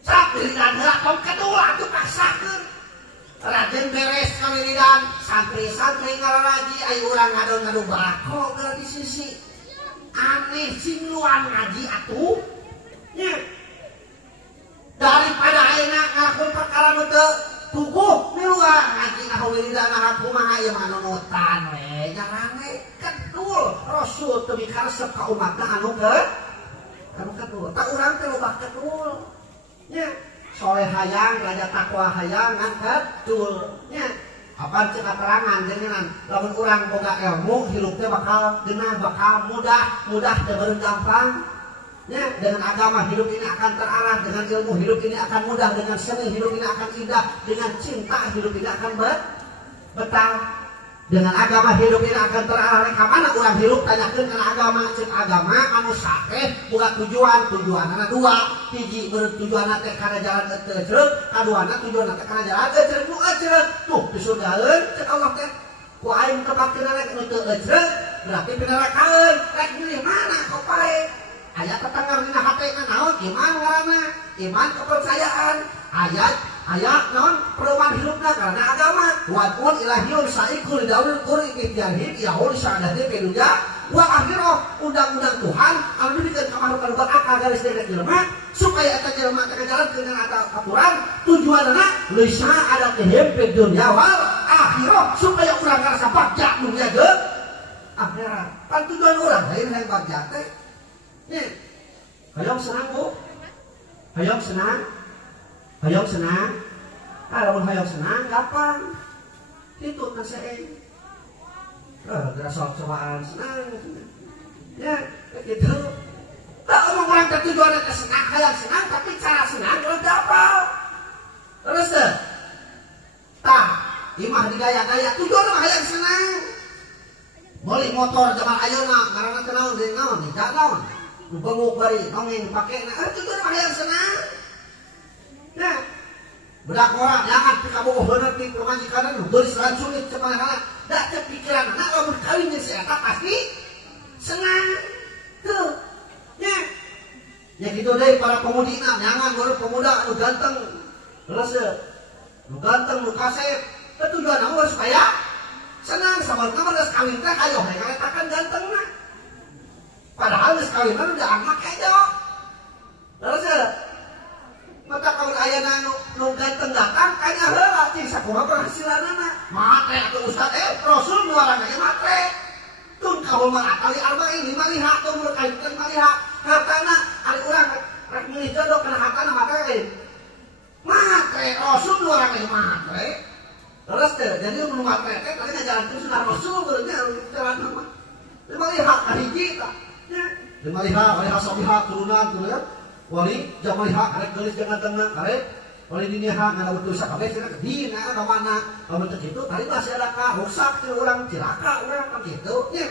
sampai dan tong kedua itu paksakan. Raden beres kawiridan santri ngaraji ayo urang ngadu bako gara di sisi aneh sinuan ngaji atuh. Ya, daripada ayeuna ngelakuin perkara teu tubuh miluan ngaji ngawiridan aku mah aya manunutan we jangan we kedul Rasul teu mikaresep ka umatna anu kedul tak urang teh loba kedul nya soleh hayang raja takwa hayang ngangkat kedul nya apa cek keterangan jenengan lamun urang boga ilmu hirup teh bakal geunah bakal mudah teh beureung gampang. Ya, dengan agama hidup ini akan terarah, dengan ilmu hidup ini akan mudah, dengan seni hidup ini akan indah, dengan cinta hidup ini akan betah. Dengan agama hidup ini akan terarah. Kamana urang hidup tanyakeun kana agama, cek agama anu sahih boga tujuanna dua. Hiji tujuanna teh kana jalan teu ceureuh, kaduana tujuanna teh kana jalan ceureuh. Tuh disurgaeun cek Allah teh. Ku aing tepakeun rek nu teu ceureuh, berarti pinarakaan. Rek milih mana kau pae? Ayat tetangga dina hatena naon iman ngaranna iman kepercayaan ayat naon perubahan hidupna karena agama wadun ilahiyun saikul daul quri ikhtiarhim yahul syahadati fi dunya wa akhirah undang-undang Tuhan anu dibikeun ka makhluk anu berakal garis dari jelema supaya eta jelema teh ngajalankeun dengan aturan tujuanna lisa ada tehim fi dunya wal akhirah supaya urang ngarasa bagja dunya ge akhirat kan tujuan urang lain yang bagja teh. Nih, hayang senang bu, hayang senang. Kalau hayang senang, gampang. Itu nasiin. Gerasok cobaan senang. Ya, begitu. Tak omong orang tujuannya senang, hayang senang, tapi cara senang belum dapat. Terus deh, tak, imah digaya-gaya tujuannya hayang senang. Beli motor zaman ayeuna, karena kenal dari naon, tidak naon. Benguk bari nongeng pakai itu tuh yang senang. Nah, bedak orang jangan pikabogoh bener di pemajikan geus ranculit cepana-pana. Da teh pikiran anak lamun kawin jeung si eta pasti senang. Tuh. Nya. Ya gitu deh para pemudina, jangan baru pemuda anu ganteng. Terus nu ganteng nu kasep. Tujuan anu supaya senang sabar geus kawin teh ayo ngaretakan gantengna. Padahal sekali mana udah anak aja, terus mata kalau ayah nu ganteng datang, kayaknya heula, cing sakumaha penghasilan anak, mate atau ustad Rasul nuaran aja mate, tun kalau merakali arba'in 5 liha, tun berkaitan 5 liha, hatana ada orang rek milih jodoh kena hatana mate, Rasul nuaran aja mate, terus jadi nu mate tadi ngajalan itu sudah Rasul berarti jalan nama, 5 liha hiji tak. Lima liha sobiha turunan ya. Wali jam liha karek gelis jangan tengah karek wali diniha ngana betul sakabeh cenah dina ka mana lamun teh kitu tadi masih ada ka rusak ti urang cilaka urang kan kitu nya.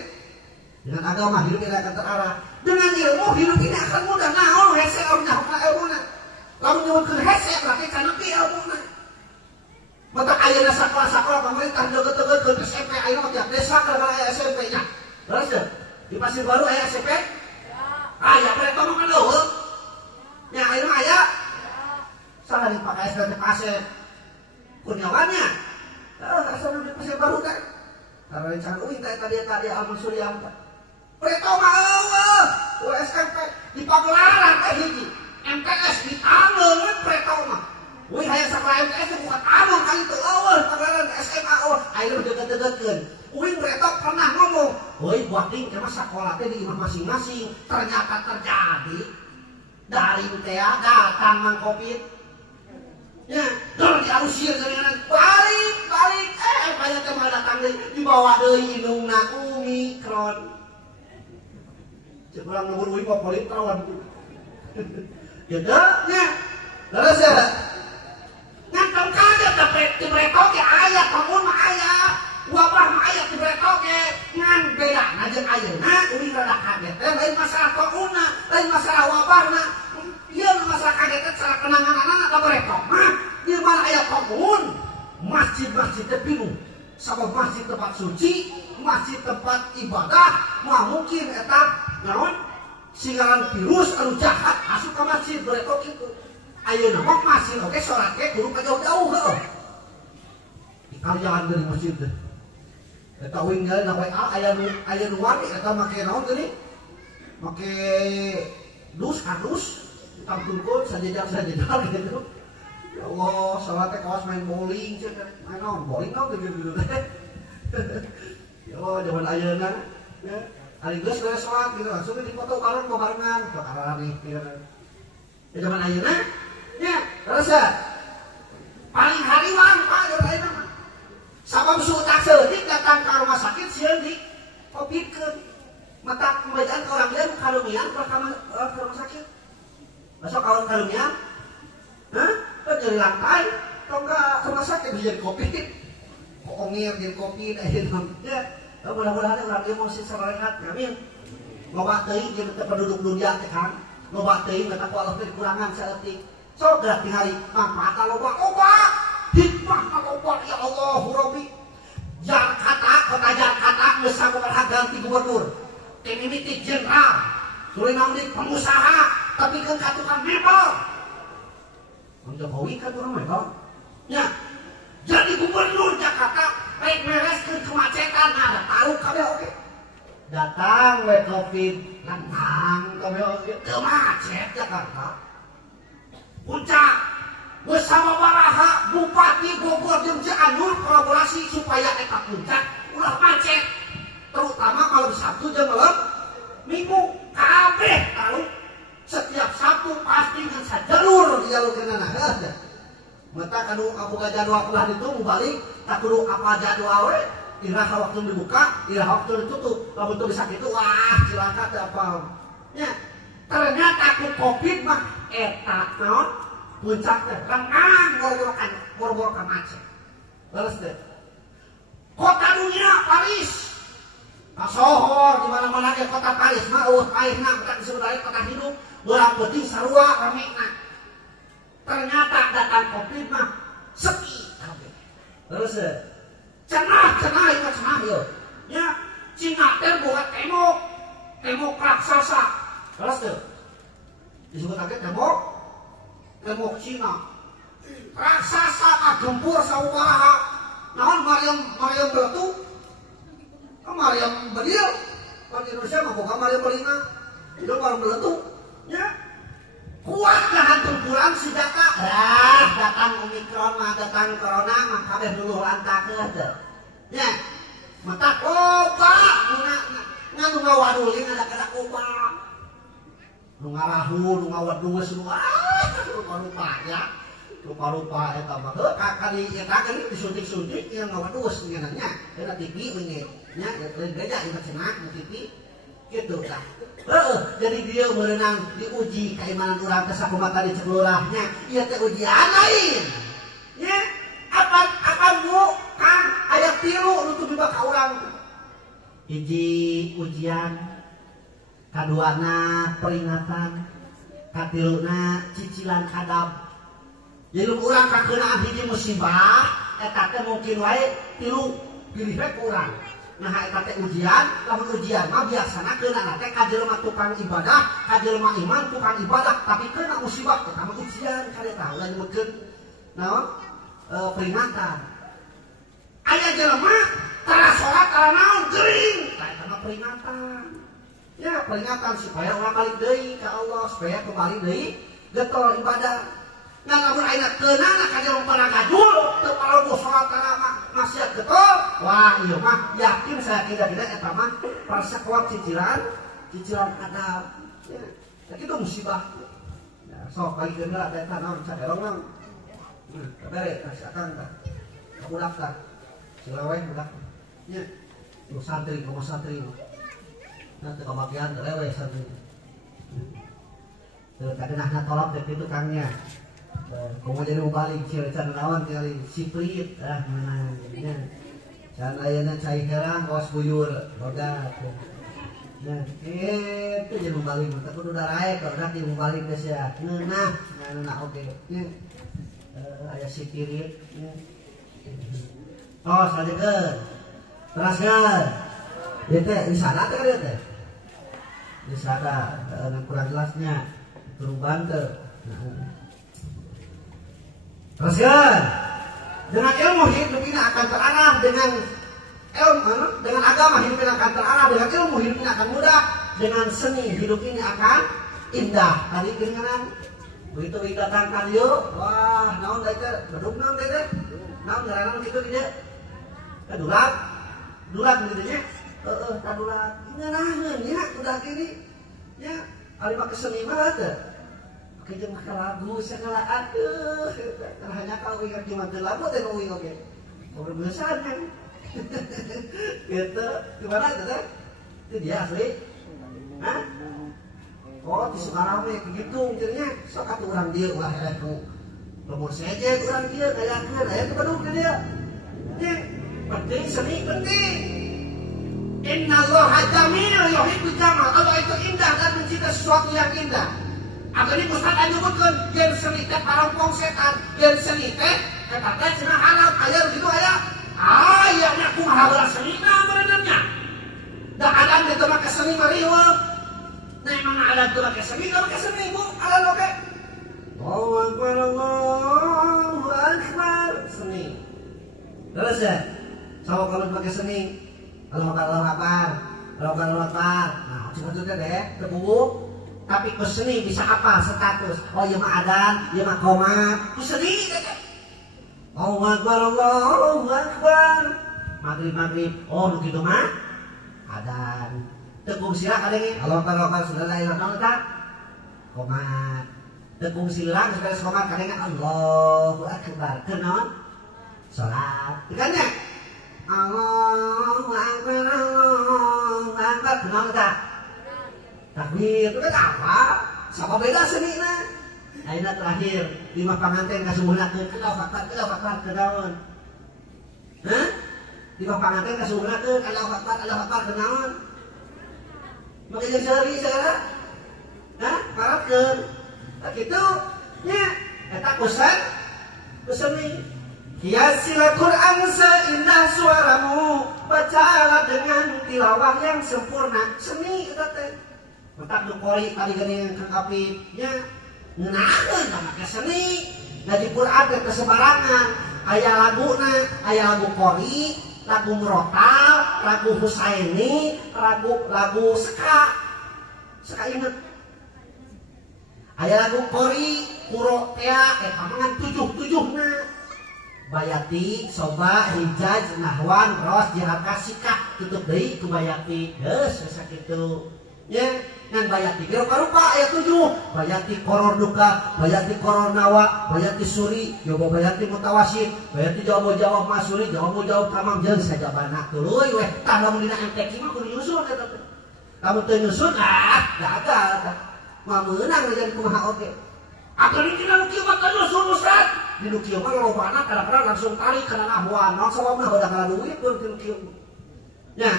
Dengan agama hidup ini akan terarah. Dengan ilmu hidup ini akan mudah naon hese urang ilmuna. Lamun nyebutkeun hese berarti kana pi ilmuna. Mata ayeuna sakola-sakola pemerintah deukeut-deukeut SMP ayeuna tiap desa kana SMP nya. Terus di Pasir Baru aya SMP? Aya mereka mah kan eueuh. Nya ayeuna aya. Salah di pakai SPT Pasir. Kurniawannya. Asal di Pasir Baru teh. Karena can uing teh tadi Alman Suryam teh. Mereka mah eueuh. imah masing-masing. Ternyata terjadi dari teh datang mang Covid. Ya, terus diarusir dengan balik, banyak teman datang dibawa deui indungna Omikron. Cek urang nomor uing mah polit tawan. Ya nya. Terus ya. Ngantong kaget di bretok ge aya tamun mah aya. Wabah mah aya di bretok ge. Ngan bedana jeung ayeuna uing rada kaget teh lain masalah corona, lain masalah wabahna. Ieu masalah kaget teh cara penangananna ka bretok mah. Di mana aya komun, masjid-masjid teh bingung. Sabab masjid tempat suci, masjid tempat ibadah, mah mungkin eta naon singaran virus anu jahat asup ka masjid bretok kitu. Ayeuna mah masjid oge salat ge kudu ka jauh-jauh heuh. Dikarjaan dari masjid teh. Eta uing gawe aya nu wani eta make naon teh make kardus ditampilkeun sajadah gitu. Ya Allah, salatnya kawas main bowling, main naon bowling naon gitu teh. Ya Allah, zaman ayeuna ya. Ari geus beres salat gitu langsung dipoto karon barengan ke karan nih. Ya zaman ayeuna ya, terus paling hariwan Pak zaman ayeuna mah. Sabab sutak seutik datang ke rumah sakit sieun di Covid-keun. Mata pembacaan ke orang dia kalumian ke rumah sakit. Masuk kawan kalumian. Hah? Jadi lantai, kalau enggak rumah sakit bisa jadi Covid. Ongir jadi Covid, ya. Mudah-mudahan orang emosi sarehat, amin. Loba teuing jeung penduduk dunia teh kan. Loba teuing eta ku Allah teh kurangan saeutik. Sok gerak tingali manfaat loba. Hikmah loba ya Allah Rabbi. Kota Jakarta geus sabaraha ganti gubernur. Mimiti jenderal. Tuluy naon pengusaha, tapi kan tukang mebel. Jokowi kan orang mebel. Ya, jadi gubernur Jakarta baik mereskeun kemacetan ada tahu kabeh oke. Datang we Covid, datang kabeh oke. Teu macet Jakarta. Puncak bersama baraha Bupati Bogor jeung Cianjur kolaborasi supaya eta puncak ulah macet. Terutama kalau Sabtu jeung Minggu kabeh tahu. Setiap Sabtu pasti kan sajalur di jalur kenana. Mata kanu aboga jadwal ulah ditunggu balik, tak kudu apa jadwal we. Iraha waktu dibuka, iraha waktu ditutup. Lamun teu bisa kitu wah cilaka teh apa. Nya, ternyata ku Covid mah eta naon? Puncak teh renang bor-bor ka macet. Leres teh. Kota dunia Paris. Kasohor di mana-mana dia kota Paris mah ayeuna bukan disebut kota hidup. Bola penting sarua ramena. Ternyata datang Covid mah sepi kabeh. Terus cenah yo. Ya, Cina teh buat tembok raksasa. Terus teh disebut lagi tembok Cina. Raksasa ngagempur sabaraha. Naon Mariam beletu. Mariam badieu. Kan Indonesia mah boga Mariam belina. Itu barang beletu. Ya, kuat lahan tempuran si Jaka. Datang Omikron mah, datang Corona mah kabeh dulu lantakeun teh. Ya, mata loba nganu ngawadulin ada kada loba. Nu ngarahu, nu ngawadus, rupa-rupa ya. Rupa-rupa eta mah heuh kakali eta kan disuntik-suntik yang ngawadus ngeunanya. Eta TV we nya, gereja ieu cenah TV. Gitu kan. Jadi dia berenang diuji keimanan orang ke sakumat tadi cekulurahnya. Ia teh ujian lain. Ya, apa bu kan ayat 3 nutup di baka orang. Hiji ujian, kaduana peringatan, katiluna cicilan adab. Jadi orang kakeunaan hiji musibah, eta teh mungkin wae 3 pilih bae urang. Nah eta teh ujian, lamun ujian mah biasana keunana teh ka jelema tukang ibadah, ka jelema iman tukang ibadah, tapi keuna musibah teh mah ujian kareta ulah nyebutkeun naon peringatan. Aya jelema tara salat tara naon geuring, eta mah peringatan. Ya peringatan supaya urang balik deui ka Allah, supaya kembali deui getol ibadah. Nah lamun ayeuna keunana ka jelema paragajul teu parobo salat tara maksiat getol, wah ieu mah yakin saya tidak eta mah persekuat cicilan cicilan adab. Ya, itu musibah. Ya, sok bagi kendala eta naon saderong naon. Kabere akan tah. Budak tah. Silawe budak. Nya. Lu santri komo santri. Nah, teu kabagian lewe santri. Teu kadenahna tolak dek itu kangnya. Komo jadi balik ceu can lawan kali siprit mana nya. Can ayeuna cai herang kaos buyur boga. Nah, itu jadi balik mah kudu darae karena di balik geus ya. Nah oke. Nya. Aya siprit. Oh, sajekeun. Teraskeun. Ieu teh isana teh ieu teh. Isana kurang jelasnya. Perubahan teh. Teraskeun. Dengan ilmu hidup ini akan terarah dengan agama hidup ini akan terarah dengan ilmu hidup ini akan mudah dengan seni hidup ini akan indah. Tadi dengan begitu datangkan yuk, wah naon teh bedug naon teh naon ngaranna kitu dieu dulat gitu nya kadulat ngeunaheun nya udah gini nya ari make seni mah teh ke jeung lagu segala aduh hanya kalau ingat cuma lagu teh uing oge berbesan kan gitu gimana itu teh itu dia asli hah oh di Semarang we kitu mungkinnya sok atuh urang dieu ulah ku nomor seje urang dieu ngayakeun aya teu bedug dia nya penting seni penting. Innallaha jamil yuhibbul jamal. Allah itu indah dan mencintai sesuatu yang indah. Abdi Ustaz nyebutkeun yen seni teh parompong setan, yen seni teh eta teh cenah halal aya kitu aya. Aya nya kumaha beula senina beuneunya. Da ada teh make seni mariweuh. Nah emang ada teh make seni ka make seni bu halal oge. Allahu akbar Allahu akbar seni. Terus ya sama kalau pakai seni, kalau apa? Nah, cuma itu deh, terbuk. Tapi ke seni bisa apa status? Oh, iya mah adan, iya mah komat, ke seni deh. Allahu akbar, Allahu akbar. Maghrib, oh begitu mah adan. Tekung sila kadangnya, Allahu akbar, sudah lahir nol tak? Komat. Tekung sila sudah komat kadangnya Allahu akbar. Kenon, sholat, ikannya. Allahu akbar, Allahu akbar. Kenal tak? Takbir itu kan apa? Sama beda senina. Ayeuna terakhir 5 panganten kasumuhnakeun Allahu akbar, Allahu akbar kenaon? Hah? 5 panganten kasumuhnakeun Allahu akbar kenaon? Make jeung seuri segala. Hah? Paratkeun. Tah kitu nya eta kusan kuseni. Hiasilah Quran seindah suaramu, bacalah dengan tilawah yang sempurna. Seni itu teh. Matak dukori tadi geuning Kang Apip nya ngeunaheun ka make seni. Jadi Quran teh kesebarangan. Aya laguna, aya lagu kori, lagu murotal, lagu Husaini, lagu ska. Ska inget. Aya lagu kori, kuro teh eta mangan 7-7na. Bayati, soba, hijaj, nahwan, ros, jihaka, sikah tutup deui ku bayati geus sakitu nya ngan bayati ge rupa-rupa aya 7 bayati koror duka, bayati koror nawa, bayati suri, yoga bayati mutawasid, bayati jawab masuri, jawab tamam jeung sajabana tuluy weh tah lamun dina MTQ mah kudu nyusun eta teh kamu teu nyusun gagal tah mah meunang jadi kumaha oge akhirnya kita nu kieu mah teu nyusun Ustaz di nu kieu mah lobana kadang-kadang langsung tarik kana nahwan naon sababna udah kana duit pun di nu kieu nya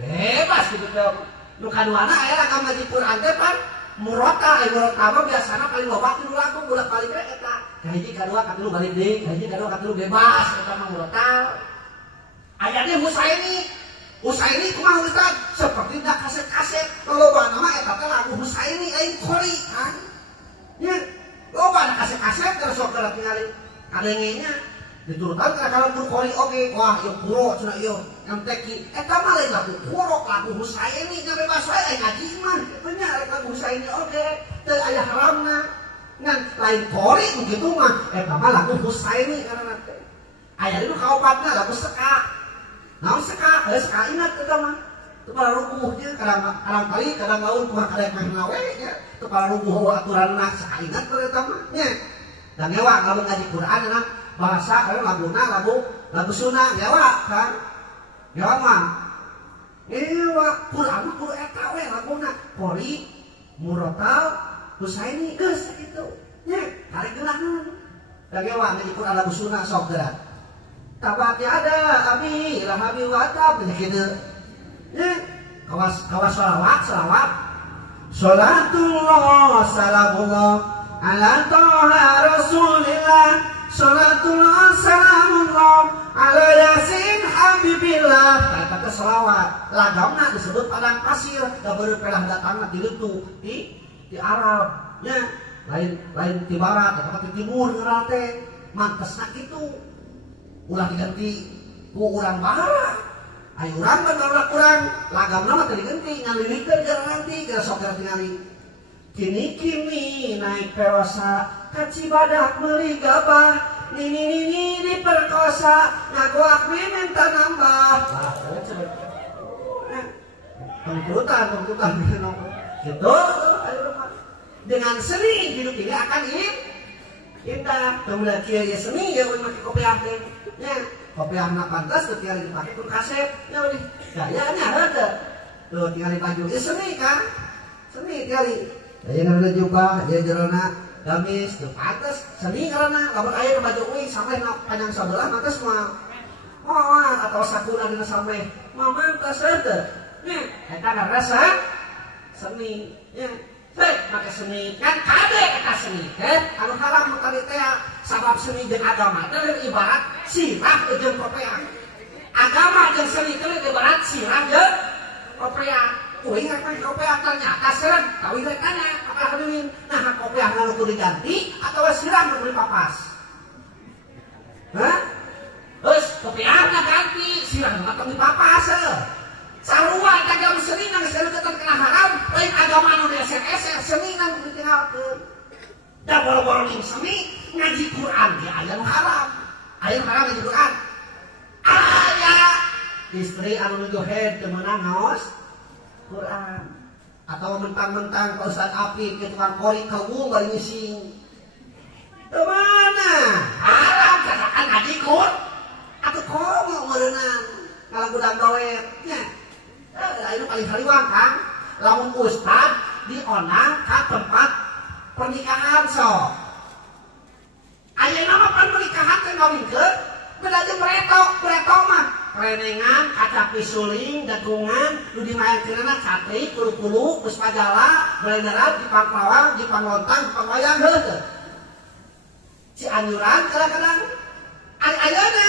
bebas gitu teh nu kaduana aya ragam ngaji Quran teh pan murota mah biasana paling loba tilu lagu bolak-balik we eta kahiji kadua katilu balik deui kahiji kadua katilu bebas eta mah murota aya teh Husaini kumaha Ustaz seperti da kaset-kaset lobana mah eta teh lagu Husaini aing kori kan nya loba ada kaset-kaset terus sok tinggali kadengenya diturutan ka kalau kori oge wah ieu kuro cenah ieu MTQ eta mah lain lagu kuro lagu Husaini nya bebas wae aya ngaji mah kitu nya lagu Husaini oge teu aya haramna ngan lain kori begitu mah eta mah lagu Husaini karana teh aya nu kaopatna lagu ska naon ska ska ingat eta mah Kepala rubuhnya kadang kali kadang laun kumaha kadek mah ngawe nya. Kepala rubuh aturanna sakaingat teh eta mah nya. Dan ngewa lamun ngaji Quran enak bahasa kalau laguna lagu Sunda ngewa kan. Ngewa mah. Ngewa Quran kudu eta we laguna. Qori Murotal Husaini geus kitu. Nya, tarik geulahna. Da ngewa ngaji Quran lagu Sunda sok geura. Tabati ada abi lahabi wa tab kitu. Kawas salawat Salatullah salamullah ala toha rasulillah Salatullah salamullah ala yasin habibillah. Kata salawat lagamna disebut padang pasir da beureum pelah datangna di leutu di Arab nya lain di barat atau di timur ngaran teh mantesna kitu ulah diganti ku urang barat. Ayo urang kan urang lagamna mah teu diganti ngalilikeun gara nanti gara sok gara tingali. Kini naik perosa ka Cibadak meuli gabah nini diperkosa ngagoak minta nambah. Tungtutan gitu ayo rumah. Dengan seni hidup ini akan indah. Kemudian kieu seni ya make kopiah teh. Nya kopiahna pantas teu tinggal dipake ku kaset nya euy gayanya heuh tuh tinggal baju ieu seni kan seni kali aya ngaranna jubah aya jerona gamis teu pantes seni ngaranna lamun aya baju euy sampai panjang sabelah mantes mah atau sakuna dina sampai mah mantes heuh nya eta ngaranna seni nya make seni kan kade eta seni teh anu haram tadi teh sabab seni jeung agama teh ibarat sirah jeung kopiah. Agama jeung seni teh ibarat sirah jeung kopiah. Uing ngapain kopiah ternyata seren kawin rek tanya apa kawin. Nah kopiah nu kudu diganti atau sirah nu dipapas. Hah? Geus kopiahna ganti, sirah nu tong dipapas. Sarua dagang seni nang saeukeun kena haram, lain agama anu dieser-eser seni nang ditinggalkeun. Da boro-boro ning seni ngaji Quran ge aya nu haram. Aya nu haram ngaji Quran. Aya istri anu johed teu meunang ngaos Quran. Atau mentang-mentang ka Ustaz Apik ke tukang kori kagung bari ngising. Teu mana? Haram katakan ngaji Quran. Atuh komo meureunang ngalagudan doet nya. Itu paling haliwang kan lamun ustad dionang ka tempat pernikahan sok ayeuna mah pan pernikahan teh ngawinkeun beda jeung preto mah renengan kaca pisuling dagungan nu dimaenkeunna catri kulu-kulu geus pajala belenderan jipang pawang jipang lontang jipang wayang heuh Cianjuran kadang-kadang ayeuna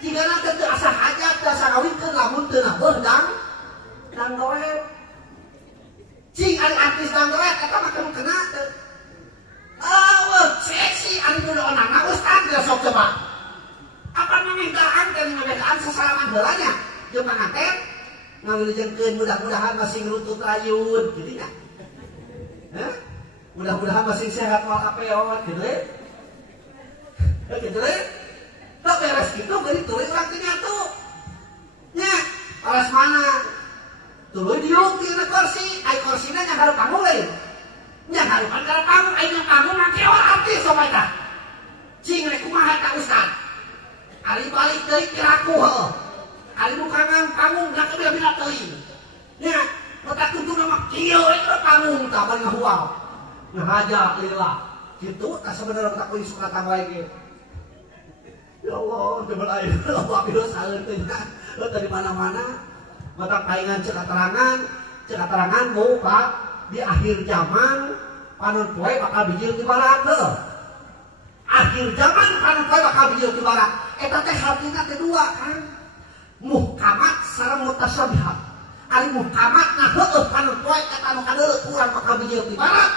jigana teu asa hajat teu asa ngawinkeun lamun teu nabeuh dan doet cing ada artis dan doet eta mah kena teu seksi anu kudu onana ustad geus sok coba apa namindaan teh ngabedaan sasalaman heula nya jeung panganten ngawilujengkeun mudah-mudahan masih ngerutut rayun kitu nya mudah-mudahan masih sehat walafiat kitu kitu teu beres kitu geus ditulis urang teh nyatu nya alas mana tuluy diuk tina kursi, ai kursina nya hareup panggung lain. Nya hareupan kana panggung, ai nya panggung make artis somai tah. Cing rek kumaha ta ustad? Ari balik deui kiraku heuh. Ari nu kangen panggung da kabila-bila teuing. Nya, otak kuntuna mah kieu eta panggung tah bari ngahual. Ngahaja lillah. Kitu tah sabenerna otak kuing suka tang wae ge. Ya Allah, jebal air Allah bieu saeun teh dari mana-mana. Mata paingan cek keterangan mau Pak di akhir zaman panon poe bakal bijil di barat heuh. Akhir zaman panon poe bakal bijil di barat. Eta teh hartina teh dua kan. Muhkamat sareng mutasyabihat. Ari muhkamatna heueuh panon poe eta anu kadeureut urang bakal bijil di barat.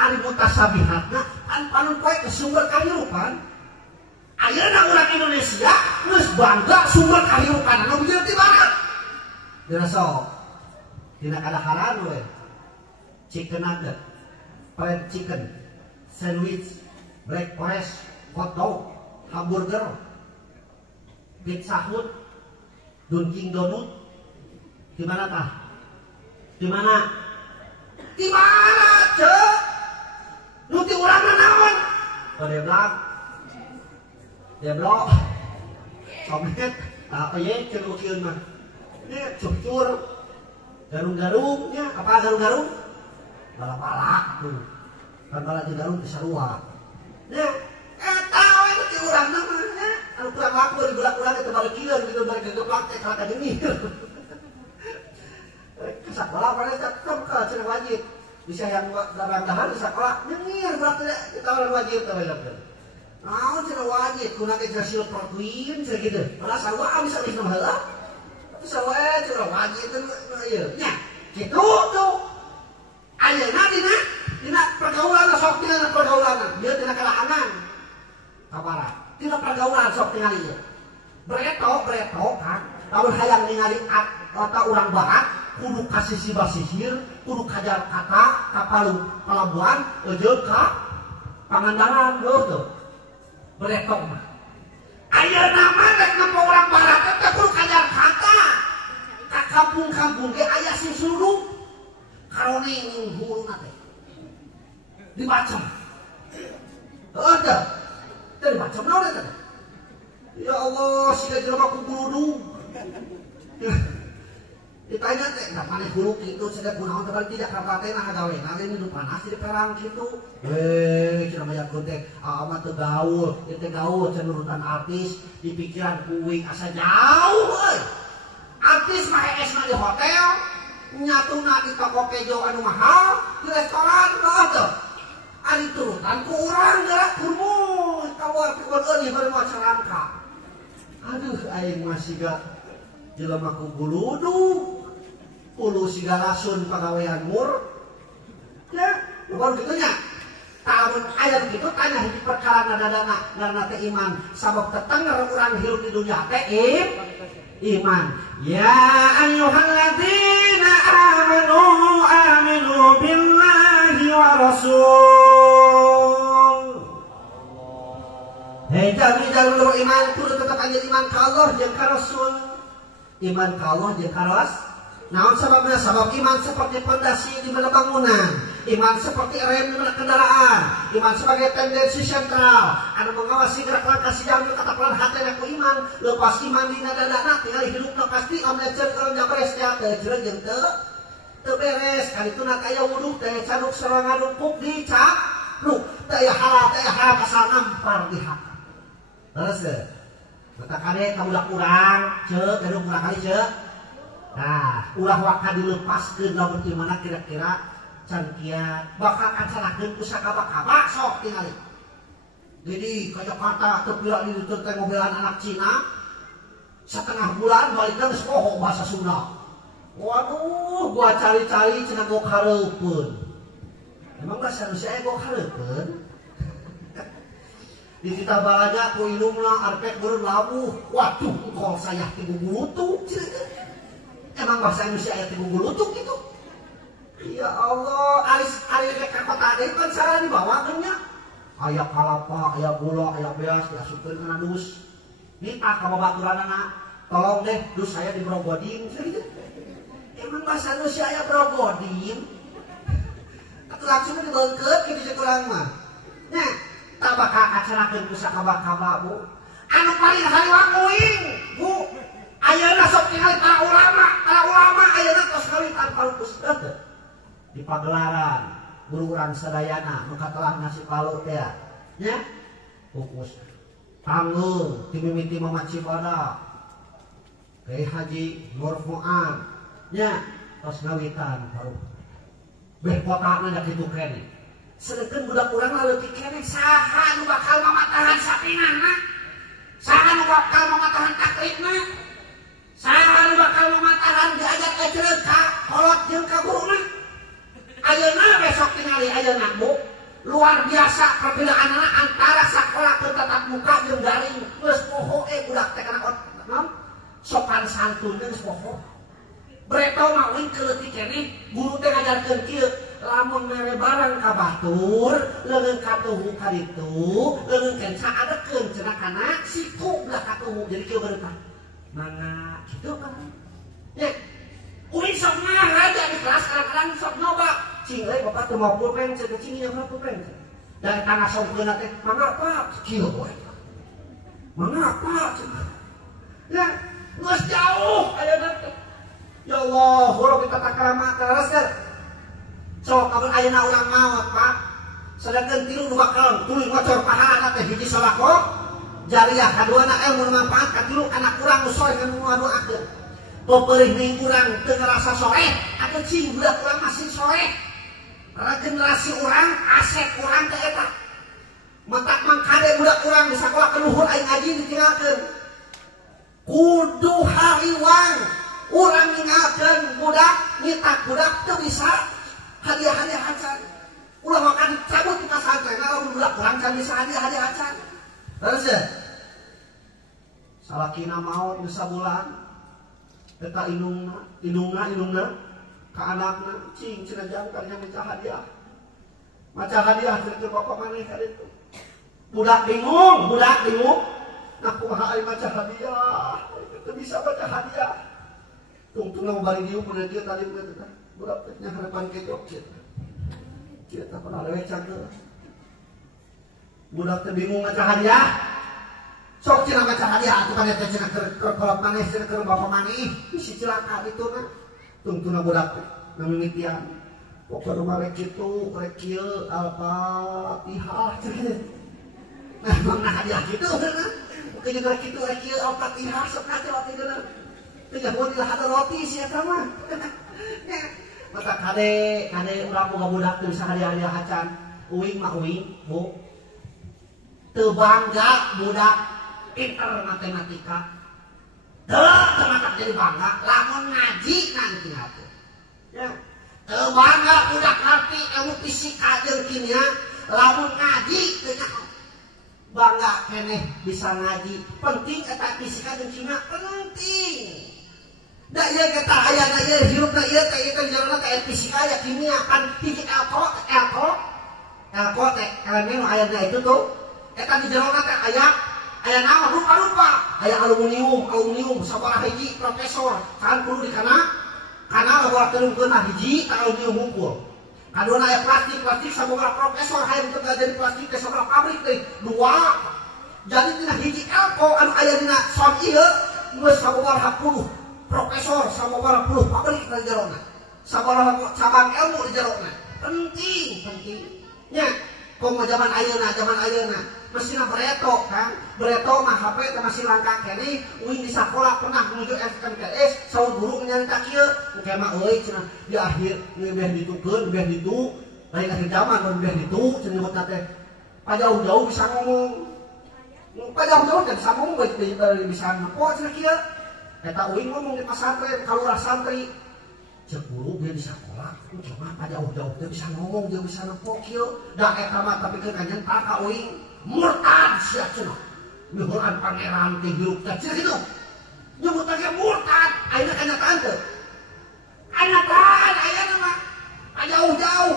Ari mutasyabihatna panon poe ke sumber kahirupan. Ayeuna urang Indonesia geus bangga sumber kahirupan anu bijil di barat. Dirasa dina kadaharan we chicken nugget, fried chicken, sandwich, breakfast, hot dog, hamburger, pizza hut, Dunkin Donut, gimana tah? Di mana? Di mana, Cek? Nu ti urang naon? Deblok. Somet, ye ceuk-ceuk mah. Nya cucur. Garung-garungnya, apa garung-garung? Bala-bala tuh. Kan bala di garung disarua. Nya, eta we ti urang mah nya. Anu kurang laku di budak-budak teh bari kieu gitu bari gegeplak teh kalaka jeung sekolah pada tetap ke cenah wajib bisa yang darang-darang di sekolah nyengir berarti kita orang wajib terbayangkan nah cenah wajib kuna ke jasio perkuin segitu padahal sarua bisa bisa mahala tapi sarua cenah wajib itu ieu nya kitu tuh ayeuna dina pergaulan sok tina pergaulan dia tina kalahangan kabaran tina pergaulan sok tingali ieu breto kan lamun hayang ningali kata urang barat kudu kasih sisir, kudu kajar kata, kapalu pelabuhan, ujung ke Pangandaran, tuh beretok mah. Ayo nama dek nama orang barat, itu kudu kajar kata, ke kampung-kampung ke ayah si suruh, karoning hulu nate, dibacem, ada, dibacem naon eta? Ya Allah, si jelema kuburudu. Ditanya teh, nggak panik hulu gitu, sedang kunaon terbalik tidak kapatnya nah gawe, nanti hidup panas di perang gitu. Cina banyak kontek, amat tuh gaul, itu gaul cenderutan artis, di pikiran kuing asa jauh, artis mah es di hotel, nyatuna di toko kejo anu mahal, di restoran, tuh, ari turutan ku urang gerak kurmu, kawal pikon ini baru mau cerangka. Aduh, aing masih gak jelema ku buludu. Ulu sigala sun pagawean mur ya bukan gitunya tahun ayat gitu tanya di perkara nadadana karena teh iman sabab tetenger urang hirup di dunia teh iman ya ayyuhalladzina aminu billahi wa rasul hei jalur iman kudu tetap aja iman ka Allah jeung ka Rasul iman ka Allah jeung ka Rasul. Naon sababnya? Sabab iman seperti pondasi di mana bangunan, iman seperti rem di mana kendaraan, iman sebagai tendensi sentral, anu mengawasi gerak langkah si jalan katakan hatena ku iman, lepas iman di nadadana tinggal hidupna pasti amnecer kalau jabres ya teh jeung teu beres kalituna kaya wudu teh canuk serangan numpuk di cakruk teh halal asal nampar di hak. Terus mata kade kabudak urang ceuk gadung urang kali ceuk. Nah, ulah waka dilepaskeun lamun ieu mana kira-kira can kieu bakal kancanakeun ku sakaba-kaba sok tingali. Jadi ka Jakarta teu pira di dieu teh mobilan anak Cina setengah bulan balikna geus poho bahasa Sunda. Waduh, gua cari-cari cenah gua kareupeun. Emang bahasa Indonesia gua kareupeun? Di kita balaja ku ilumna arpek beureun labuh. Waduh, engkol saya tigu bulutu. Emang bahasa Indonesia ayat tigu bulutu gitu. Ya Allah, ari rek ka kota deui kan sara dibawakeunnya. Aya kalapa, aya gula, aya beas diasupkeun kana dus. Minta ka babaturanna, tolong deh dus saya di Brogodin. Emang bahasa Indonesia aya Brogodin. Atuh langsung dibeungkeut kitu cek urang mah. Nah, tak bakal kacarakeun ku sakaba-kaba Bu. Anu paling haliwang uing, Bu. Ayeuna sok tingali para ulama ayeuna tos kawitan palupus teh. Di pagelaran guru urang sadayana nu katelah nasi palu teh nya. Fokus. Panggung ti mimiti Mamat Cibadak. Kiai Haji Nur Fuad nya tos ngawitan palu. Beh kotana nya kitu keneh. Sedeukeun budak urang leutik keneh saha nu bakal mamatahan sapinganna? Saha nu bakal mamatahan taklifna? Saha nu bakal mamatahan diajak ecereuk ka holot jeung ka guruna? Ayeuna besok tingali ayeuna Bu, luar biasa perbedaanna antara sakola teu tatap muka jeung daring. Geus poho budak teh kana naon? Sopan santun geus poho. Breto mah uing keleutik keneh, guru teh ngajarkeun kieu, lamun mere barang ka batur, leungeun ka tuhu ka ditu, leungeun kenca adekeun cenah kana siku belah ka tuhu. Jadi kieu beureutan. Mangga gitu kan. Ya. Uing sok raja di kelas kadang-kadang sok nyoba. Cing bapak teu mau pulpen cenah cing nya pulpen. Dan tanah songkeuna teh mangapa kieu we. Mangapa cenah. Ya, geus jauh ayeuna teh. Ya Allah, huruf kita takrama terus teh. Sok kabel ayeuna urang maot, Pak. Sedangkan tilu nu bakal tuluy ngocor pahala teh hiji salako jariah, kaduana ilmu manfaat, katilu anak urang nu soleh nu ngadoakeun. Peperih ning urang teu ngerasa soleh, atuh cing budak urang masih soleh. Regenerasi urang, aset urang teh eta. Matak mangkade budak urang di sakola keluhur aing ngaji ditinggalkeun. Kudu hariwang urang ninggalkeun budak, nyitak budak teu bisa hadiah-hadiah acan. Ulah makan cabut di pesantren, lamun budak urang can bisa hadiah-hadiah acan. Terus ya. Salakina maot di sabulan. Eta indungna ka anakna cing cenah jang karnya maca hadiah. Maca hadiah teu pokok maneh ka ditu. Budak bingung. Nah kumaha aya maca hadiah? Teu bisa baca hadiah. Tungtungna bari dieu bener dieu tadi teh. Budak teh nya harapan ke jok kieu. Kieu teh pernah lecak teh. Budak teh bingung maca hadiah. Sok cenah maca hadiah atuh kana teh cenah keur kolot maneh cenah keur bapak maneh. Bisi cilaka dituna. Tungtuna budak teh namimitian. Pokokna mah rek kitu, rek kieu Al-Fatihah cenah. Nah, mangna hadiah kitu cenah. Mungkin juga rek kitu, rek kieu Al-Fatihah sok nanti roti geuna. Teu jago di lahar roti sia eta mah. Mata kade urang boga budak teu bisa hadiah-hadiah acan. Uing mah Bu. Teu bangga budak pinter matematika. Teu jadi bangga lamun ngaji nanti atuh. Ya. Teu bangga budak ngarti ilmu fisika jeung kimia, lamun ngaji teu nyaho. Bangga keneh bisa ngaji. Penting eta fisika jeung kimia penting. Da ieu kita aya da ieu hirup da ieu teh ieu jarona teh fisika ya kimia kan hiji elko teh elemen nu aya itu tuh eta di jarona teh aya naon rupa-rupa aya aluminium sabaraha hiji profesor kan kudu di kana laboratorium hiji aluminium hungkul kadona aya plastik sabaraha profesor hayang teu jadi plastik teh sabaraha pabrik teh dua jadi dina hiji elko anu aya dina som ieu geus sabaraha puluh profesor sabaraha puluh pabrik di jarona sabaraha cabang ilmu di jarona penting nya komo zaman ayeuna mesinna bereto kan bereto mah HP teh masih langka keneh uing di sakola pernah menuju SMKS saur guru nyarita kieu engke mah euy cenah di akhir beh ditukeun beh ditu lain akhir zaman mun beh ditu cenah nyebutna teh pajauh-jauh bisa ngomong pajauh-jauh teh bisa ngomong bisa ngapo cenah kieu eta uing ngomong di pesantren kalurah santri cek guru dia di sekolah cuma jauh-jauh dia bisa ngomong dia bisa nepok kieu da eta mah tapi keur nyentak ka uing murtad sia cenah nuhun pangeran teh hirup teh cenah kitu nyebutna ge murtad ayeuna kenyataan teh kenyataan ayeuna mah jauh-jauh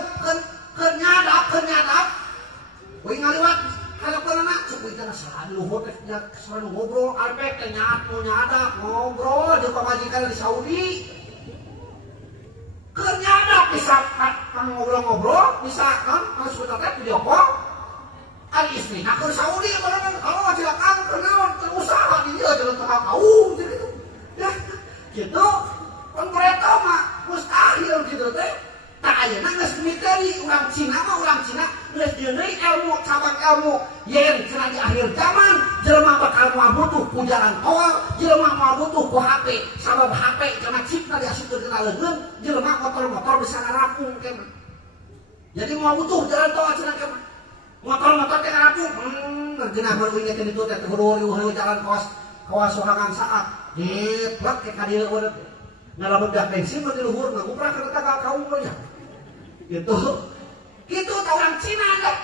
keur nyadap uing ngaliwat harapanna cek uing kana saha luhur teh selalu ngobrol alpek teh nyadap ngobrol jeung pamajikan di Saudi. Ternyata bisa kan ngobrol-ngobrol, bisa kan harus teh video call. Ari istri nak ke Saudi beneran kalau silakan kenaon terusaha di dia jalan tengah kau gitu. Ya, gitu. Pemerintah mah mustahil gitu teh. Tak ayeuna geus miteri urang Cina geus deui ilmu cabang ilmu yen cenah di akhir zaman jelema bakal moal butuh ku jalan tol, jelema moal butuh ku HP, sabab HP cenah cipta diasupkeun kana leungeun, jelema motor-motor bisa ngarapung keneh. Jadi moal butuh jalan tol cenah keneh. Motor-motor teh ngarapung, ngeunah meureun teh ditu teh heureul jalan kawas sohangan saat. Diplek ke ka dieu urang. Ngalamun dah bensin mah di luhur nguprak ka tetangga kaum nya. Gitu orang Cina ada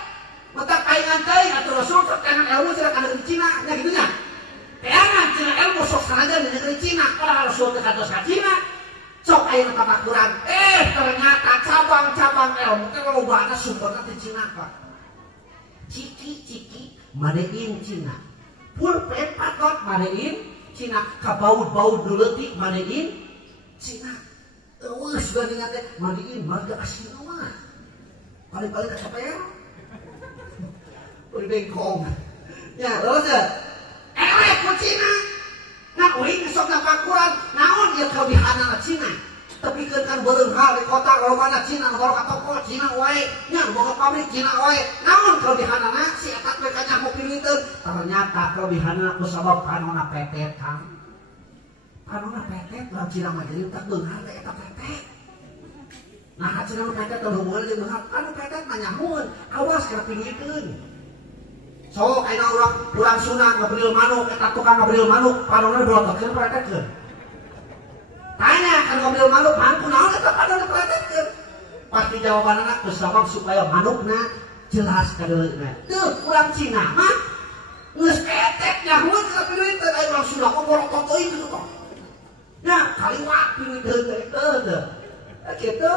mata kaingan teh atau Rasul terkena ilmu silakan di Cina nya gitu nya kaingan Cina ilmu sok sanajan di negeri Cina orang Rasul teh kados ka Cina sok aya tatakuran ternyata cabang-cabang ilmu teh lobana sumberna di Cina Pak ciki made in Cina pulpen patot made in Cina kabaud-baud leutik made in Cina Sudah ingat mandiin marga asli mah. Paling-paling kecapean. Beli bengkong. Ya, terus ya. Cina. Nah, uing sok napakuran. Naon ieu kelebihanna Cina. Tapi kan beureung hal di kota lomana Cina baru ka toko Cina wae. Nya boga pabrik Cina wae. Naon kelebihanna si eta teh kanyaho piliteun. Ternyata kelebihanna kusabab panonna petet Kang. Panonna petet urang Cina mah jadi tak beunghar eta petet. Nah, Cina mah petet teh hubungan jeung beunghar. Anu petet mah nyamun. Awas kana piliteun. So, ayeuna urang Sunda ngabril manuk, eta tukang ngabril manuk, panonna blotokeun petetkeun. Tanya kan ngabril manuk, mangku naon eta panonna petetkeun. Pasti jawabanna kusabab supaya manukna jelas kadeuleuna. Teu urang Cina mah geus petet nyamun ka piliteun aya urang Sunda kok borotot teuing kitu kok. Nya kaliwat piliteun teh. Kitu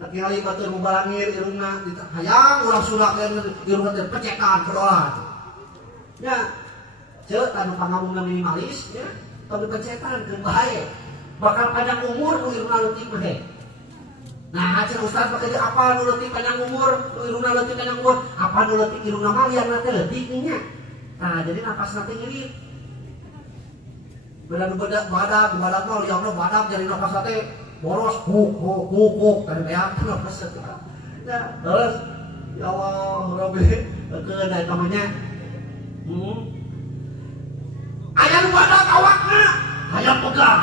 ningali batur mubalangir irungna hayang urang Sunda teh irungna teh pecetan kedolan. Ya, ceuk anu pangamungna minimalis ya, tapi pecetan keur bae. Bakal panjang umur nu irungna leutik mah he. Nah, cenah ustaz bekerja apa nu leutik panjang umur, nu irungna leutik panjang umur, apa nu leutik irungna mah liarna teh leutik nya. Nah, jadi napasna teh ngirit. Beda nu badak mah liarna badak jadi napasna teh boros kuk tadi beak napas teh. Ya, terus ya Allah Rabbi keun aya namanya. Hayang badak awakna, hayang pegang.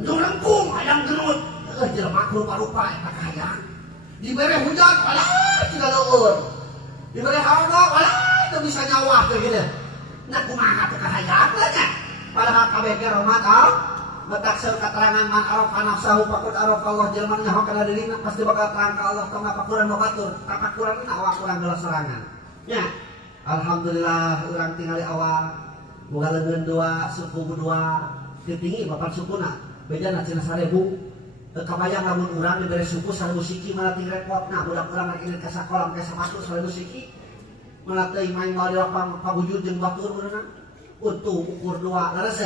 Nu lengkung, hayang genut. Jelema rupa-rupa eta hayang. Dibere hujan, alah tinggal leueur. Dibere hawa, alah teu bisa nyawah teh kitu. Nah kumaha teh kahayang nya. Padahal kabeh ge rahmat Allah. Betaksel keterangan man araf nafsahu faqad araf Allah jelema nyaho kana dirina pasti bakal terang ka Allah tong ngapakuran batur. Kapakuran teh awak urang geus serangan. Nya. Alhamdulillah urang tingali awal boga leungeun 2 suku 2 tinggi bapak sukuna bedana cenah 1000 kabayang lamun urang dibere suku 1000 siki malah ting repotna budak urang rek ingin ka sakola make sepatu 1000 siki malah teuing main bal di lapang pabujur jeung batur beunang untung ukur 2 leres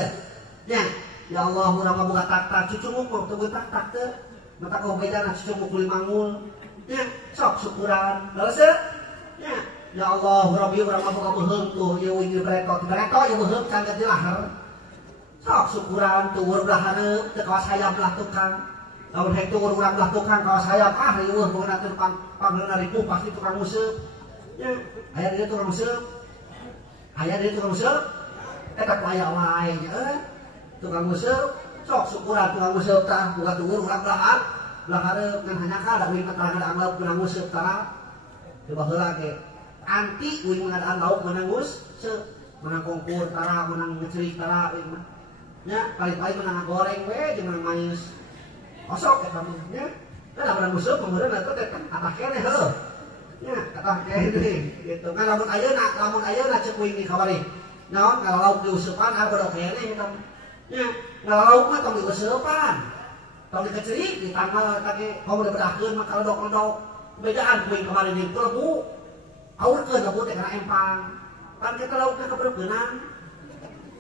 nya ya Allah urang mah boga tak-tak cucu ngukur teu tak-tak teh mata kau bedana cucu ngukur 5 ngul nya sok syukuran leres nya ya Allah, Rabbi urang mah boga beuheung tuh ieu wing breto ieu beuheung can di lahar. Sok syukuran tuur belah hareup teu kawas hayam belah tukang. Lamun hayang tuur urang belah tukang kawas hayam riweuh beungeuna teh pangleuna ripuh pasti tukang museup. Nya, aya dieu tukang museup. Aya dieu tukang museup. Eta ku aya wae nya. Tukang museup, sok syukuran tukang museup tah boga tuur urang belah hareup ngan hanya ka da wing keterangan anggap tukang museup tara. Teu baheula ge anti uing mengadaan lauk menang menang kongkur tara menang ngecerik tara nya kali-kali menang goreng we jeung menang manis osok eta mah nya da menang musuh pemeureun eta teh atah keneh heuh nya atah keneh gitu kan lamun ayeuna ceuk uing di kamari naon kalau lauk diuseupan bodo keneh eta nya lauk mah tong diuseupan tong dikecerik ditanggal tadi kamu dibedahkeun mah kaledok-ledok bedaan uing kamari di lebu aurkeun lebu teh kana empang. Pan kita laukna kebereukeunang.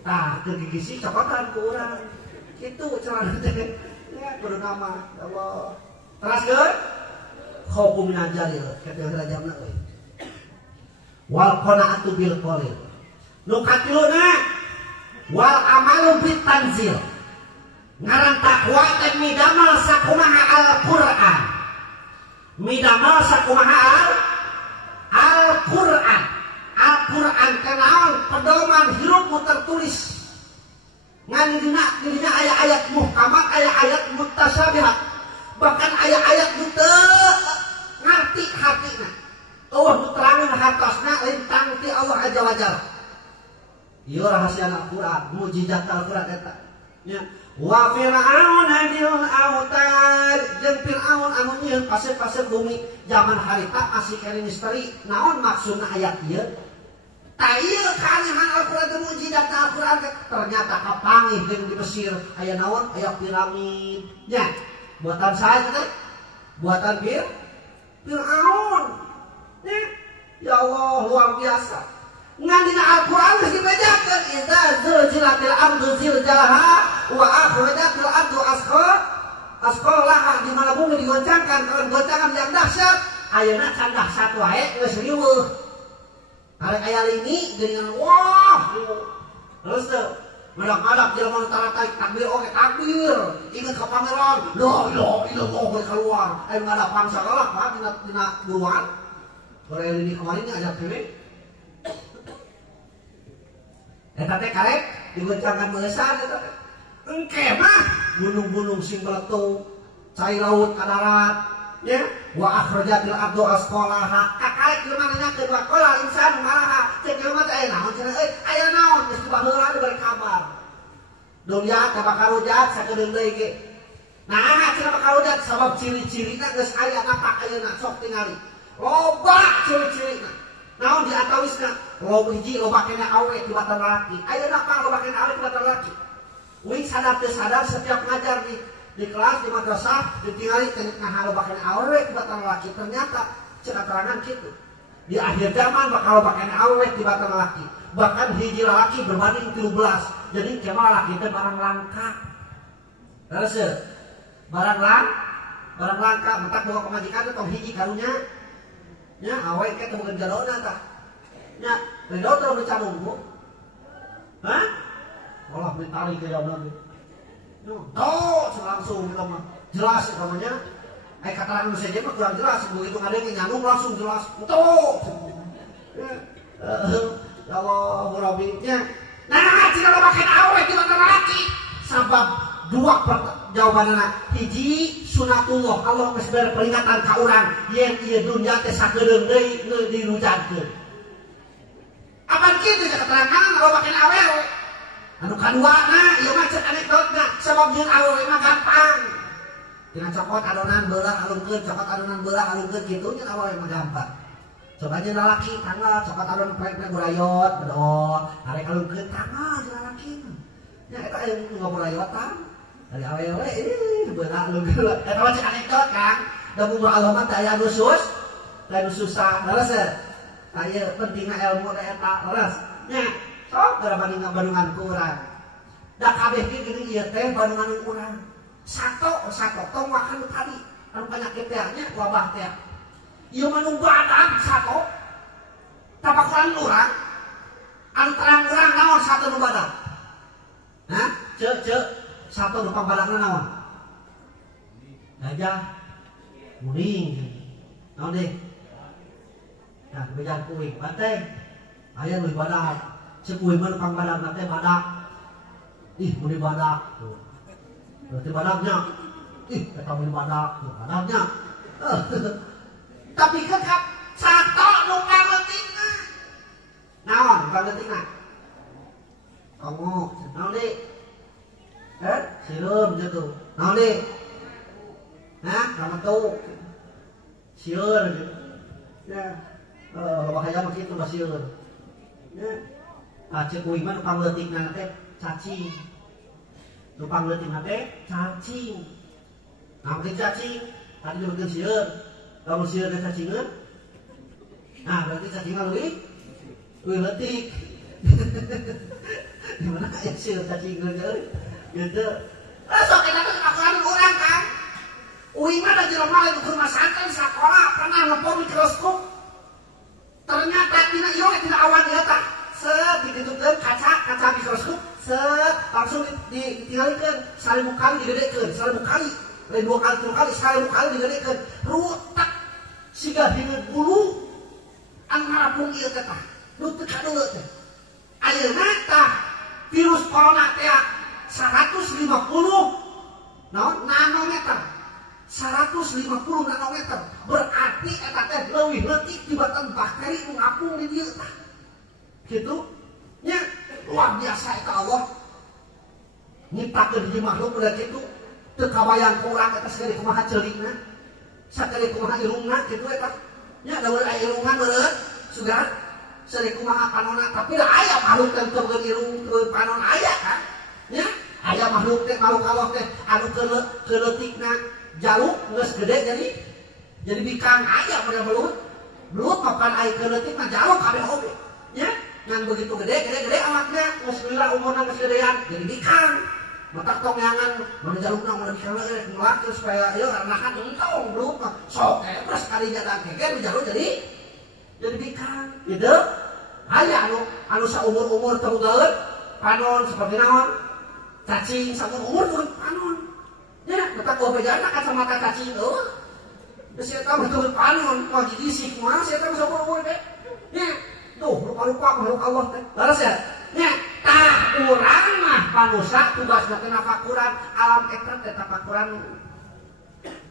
Tah teu gigisi cokotan ku urang. Kitu carana teh. Ya kudu nama Allah. Teraskeun hukum najalil kita belajarna euy. Wal qanaatu bil qalil. Nu katiluna wal amalu bit tanzil. Ngaran takwa teh midamal sakumaha Al-Qur'an. Midamal sakumaha Al-Quran. Al-Quran kenaon pedoman hirupmu tertulis. Ngan dina ayat-ayat muhkamat, ayat-ayat mutasyabihat. Bahkan ayat-ayat nu teu ngarti hatina. Allah nu terangin hartosna lintang ti Allah azza wajalla. Ieu rahasia Al-Quran, mukjizat Al-Quran eta. Nya wa fir'auna dil autad jeung Fir'aun anu nyieun pasir-pasir bumi zaman harita masih kene misteri naon maksudna ayat ieu ta ieu kaaneuhan Al-Qur'an teh mukjizat Al-Qur'an ternyata kapanggih jeung di Mesir aya naon aya piramid nya buatan saha teh buatan Fir'aun nya ya Allah luar biasa ngan dina Al-Qur'an geus dibedakeun idza zulzilatil ardu zilzalaha wa akhrajatil ardu Sekolah di mana bumi digoncangkan, kalau goncangan yang dahsyat, ayeuna can dahsyat wae geus riweuh. Arek aya lini geuningan wah, terus teh madak-madak jelema tara takbir oge takbir, inget ka pangeran, la ilaha illallah keluar. Aya ngada pangsa lah Pak dina buruan. Ore lini kemarin ajak teh. Eta teh karek digoncangkan meusan eta teh. Engke mah gunung-gunung sing meletup, cai laut ka darat, ya. Wa akhrajatil ardu asqalaha. Kakarek ieu mah nanyakeun wa qala insan malaha. Cek ieu mah teh naon cenah euy? Aya naon geus baheula diberi kabar. Dunia ka bakal rujak sakedeung deui ge. Nah, cenah bakal rujak sabab ciri-cirina geus aya napak ayeuna sok tingali. Loba ciri-cirina. Naon diatawisna? Loba hiji loba kena awet di badan laki. Ayeuna pang loba kena awet di badan laki. Wing sadar sadar setiap ngajar di kelas di madrasah ditinggali nah bakal awet di batang laki, ternyata keterangan gitu. Di akhir zaman bakal bakal awet di batang laki, bahkan hiji laki berbanding 13. Jadi kemal laki itu barang langka. Terus barang langka mentak bawa kemajikan tong hiji karunya nya awet ke temukeun jadona tah nya ridho terus dicamungku. Hah? Allah mentari ke dalam nanti. Langsung kita mah jelas namanya. Kata anu saja mah kurang jelas. Begitu ngadeng nyandung langsung jelas. Ya Allah Rabbinya. Nah, jika lo makin awet di mata laki, sabab dua jawabanna. Hiji sunatullah. Allah geus bere peringatan ka urang yen ieu dunya teh sakedeung deui dirujantkeun. Apa kitu keterangan lo makin awet? Anu kadua nah, ieu mah ceuk anekdotna, sabab jeung awewe mah gampang. Dina cokot adonan beulah alungkeun, cokot adonan beulah alungkeun kitu nya awewe mah gampang. Coba jeung lalaki tanggal cokot adonan prek gurayot, bedo, arek alungkeun tanggal jeung lalaki. Nya eta aya ngoburayotan. Dari awewe beulah alungkeun. Eta mah ceuk anekdot Kang. Da mun Allah mah teh aya anu susah, leres ya. Aya pentingna ilmu da eta, leres. Nya sok berbanding bandungan kurang. Da kabeh ge geuning ieu teh bandungan urang. Sato tong makan tadi anu penyakit teh nya wabah teh. Ieu mah nu badag sato. Tapakuran urang anu terang urang naon sato nu badag? Hah? Ceuk sato nu pambadagna naon? Gajah. Muring. Naon deui? Nah, bejaan kuing banteng. Aya nu badag. Cekuy mana pang badak nanti badak, muni badak tuh, berarti badaknya, kita muni badak tuh badaknya. Tapi kan satu numpang letingna, naon numpang letingna, kamu, naon deh, sirum gitu, naon deh, nah kamu tuh, siur gitu, ya, bahaya begitu basiur, ya. Cek uing mah nupang leutikna teh cacing. Nupang leutikna teh cacing. Nah, penting cacing. Tadi disebutkeun sieun. Lamun sieun teh cacingeun. Nah, berarti cacingna leuwih leutik. Di mana aya sieun cacingeun euy? Gitu. Sok eta teh akuran urang kan. Uing mah da jelema lain ukur masakan sakola pernah ngepom mikroskop. Ternyata dina ieu tina awan ieu tah. Ditutupkan kaca mikroskop langsung ditinggalkan seribu kali digedekeun seribu kali lain 2 kali 3 kali seribu kali digedekeun rutak siga hingeun bulu anu ngarapung ieu teh tah nu teu kadeuleu teh ayeuna tah virus corona teh 150 nanometer 150 nanometer berarti eta teh leuwih leutik tibatan bakteri nu ngapung di dieu tah gitu nya luar biasa eta Allah nyiptakeun hiji makhluk udah gitu teu kabayang ku urang eta sakali kumaha ceulingna sakali kumaha irungna kitu eta nya da aya irungan beureut sugan sakali kumaha panonna tapi da aya makhluk teh teu irung panon aya kan nya aya makhluk teh makhluk Allah teh anu keleutikna jaluk geus gede jadi bikang aya pada belut makan air keleutik mah jaluk kabeh oge nya ngan begitu gede alatnya geus lila umurna geus gedean jadi bikang mata tongyangan mana jalurna mana dikala ngelak supaya ieu karena kan entong belum sok terus kali jadang geger jalur jadi bikang gitu aya anu saumur-umur teugeut panon seperti naon cacing saumur-umur turun panon ya mata gua bejana kacamata cacing terus saya tahu betul panon pagi disik mah saya tahu saumur-umur teh ya tuh rupa-rupa makhluk Allah teh laras ya nya tah urang mah manusia tugasna teh nafakuran alam eta teh tafakuran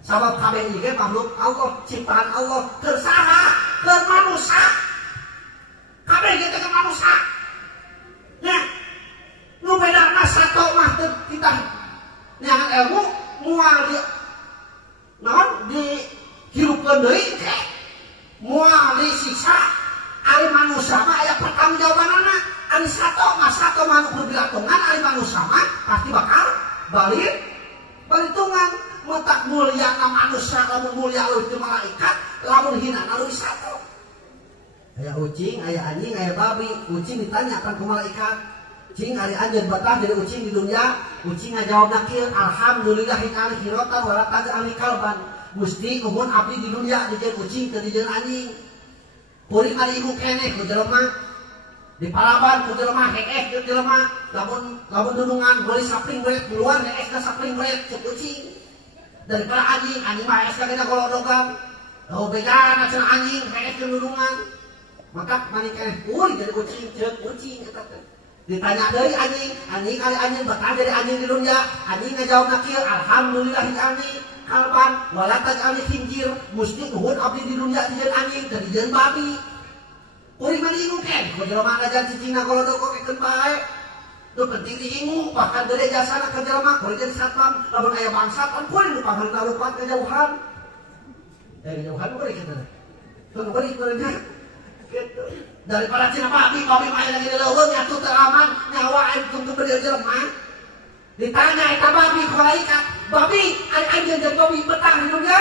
sabab kabeh ieu makhluk Allah ciptaan Allah keur saha keur manusia kabeh ieu teh manusia nya nu bedana sato mah teh kita nyangan ilmu moal di naon di hirupkeun deui teh moal disiksa ari manusia mah aya pertanggungjawabanana ari sato manuk bilatungan ari manusia mah pasti bakal balitungan mentak mulia na manusia lamun mulia leuwih ti malaikat lamun hina na leuwih sato aya ucing aya anjing aya babi ucing ditanyakan ke malaikat cing ari anjeun betah jadi ucing di dunia ucing ngajawabna kieu alhamdulillahi ta'ala hiratan wala taj'al kalban Gusti nuhun abdi di dunia dijieun ucing teu dijieun anjing kuring ari ibu keneh ku jelema di palaban ku jelema heeh ku jelema lamun dudungan beli sapling belet keluar heeh ka sapling belet cek ucing daripada anjing mah heeh ka kena golodogan bedana cenah anjing heeh ke dudungan maka mani keneh kuring jadi ucing cek ucing eta teh ditanya deui anjing ari anjing betah jadi anjing di dunia anjing ngajawabna kieu alhamdulillahi anjing kalban wala taj'al khinjir musti nuhun abdi di dunia dijieun anjing teu dijieun babi kuring mah diingu ken ku jelema ngajan cicingna golodog keun bae teu penting diingu bahkan gede jasana ka jelema kuring jadi satpam lamun aya bangsat kan kuring nu pangharna lupat kejauhan kejauhan kuring kitu teu kuring gitu daripada cina babi mah lagi leuweung atuh teu aman nyawa aing kudu beureum jelema ditanya eta babi ku malaikat babi ari anjeun jeung babi betah di dunia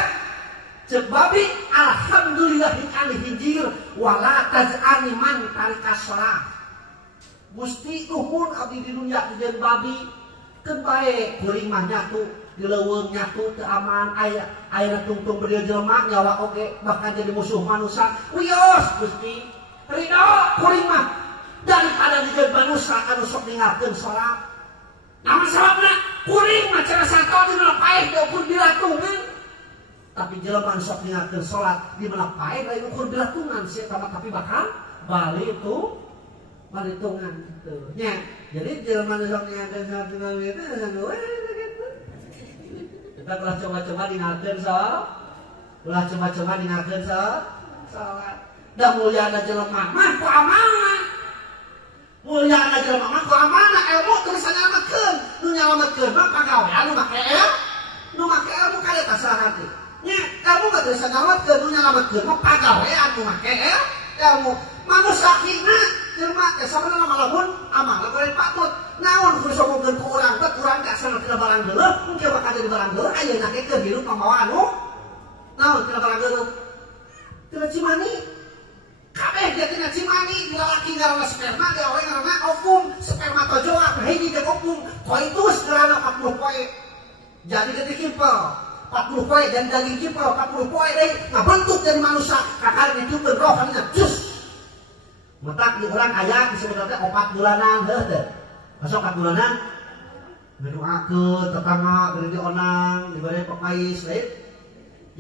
cek babi alhamdulillahi kana hijir wala taj'ani man tarika shalah Gusti nuhun abdi di dunia jeung babi keun bae kuring mah nyatu di leuweung nyatu teu aman aya tungtung beureum jelema nyawa oge bahkan jadi musuh manusia wios Gusti ridho kuring mah daripada dijieun manusia anu sok ninggalkeun salat namun sababna kuring mah cenah sato di mana paeh diukur bilatungan tapi jelema anu sok ninggalkeun salat di mana paeh da ukur bilatungan sia eta tapi bakal balitungan kitu nya jadi jelema anu sok ninggalkeun salat di mana itu gitu kita ulah coba-coba ninggalkeun salat da mulyana jelema mah ku amanah mulyana jelema mah ku amanah ilmu teu bisa nyalametkeun nu nyalametkeun mah pagawean nu make ilmu kaya tasah teh nya ilmu mah teu bisa nyalametkeun nu nyalametkeun mah pagawean nu make ilmu manusia hina jelema teh sabenerna mah lamun amal goreng patut naon kudu somogeun ku urang teh urang teh asal teu barang geuleuh engke bakal jadi barang geuleuh ayeuna ge keur hirup pambawa anu naon teu barang geuleuh teu cimani kabeh dia tina cimani bila laki ngaranna sperma dia we ngaranna ovum spermatozoa hiji jeung ovum koitus ngaranna 40 poe jadi gede kimpel 40 poe dan daging kimpel 40 poe deui ngabentuk jadi manusia kakar ditiupkeun roh kana jus metak di urang aya disebutna teh 4 bulanan heuh masuk 4 bulanan ngadoakeun tetangga gede onang dibere pepais lain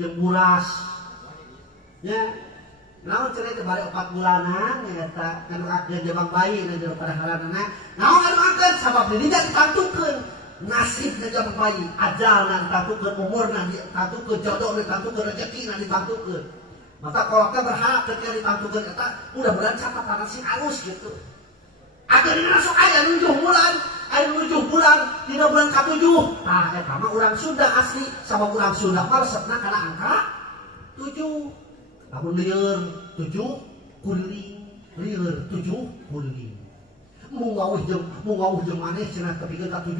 jeung buras nya naon cenah teh bari 4 bulanan eta ngadoakeun jabang bayi na jero pada halanana naon ngadoakeun sabab didinya ditantukeun nasibna jabang bayi ajalna ditantukeun umurna ditantukeun jodohna ditantukeun rezekina ditantukeun maka kolotna berharap ketika ditantukeun eta mudah-mudahan catatan sing alus gitu akhirnya masuk aya 7 bulan dina bulan ka-7 tah eta mah urang Sunda asli sabab urang Sunda mah resepna kana angka 7 lamun lieur 7 kuring lieur 7 kuring mu ngawuh jeung maneh cenah tepikeun ka 7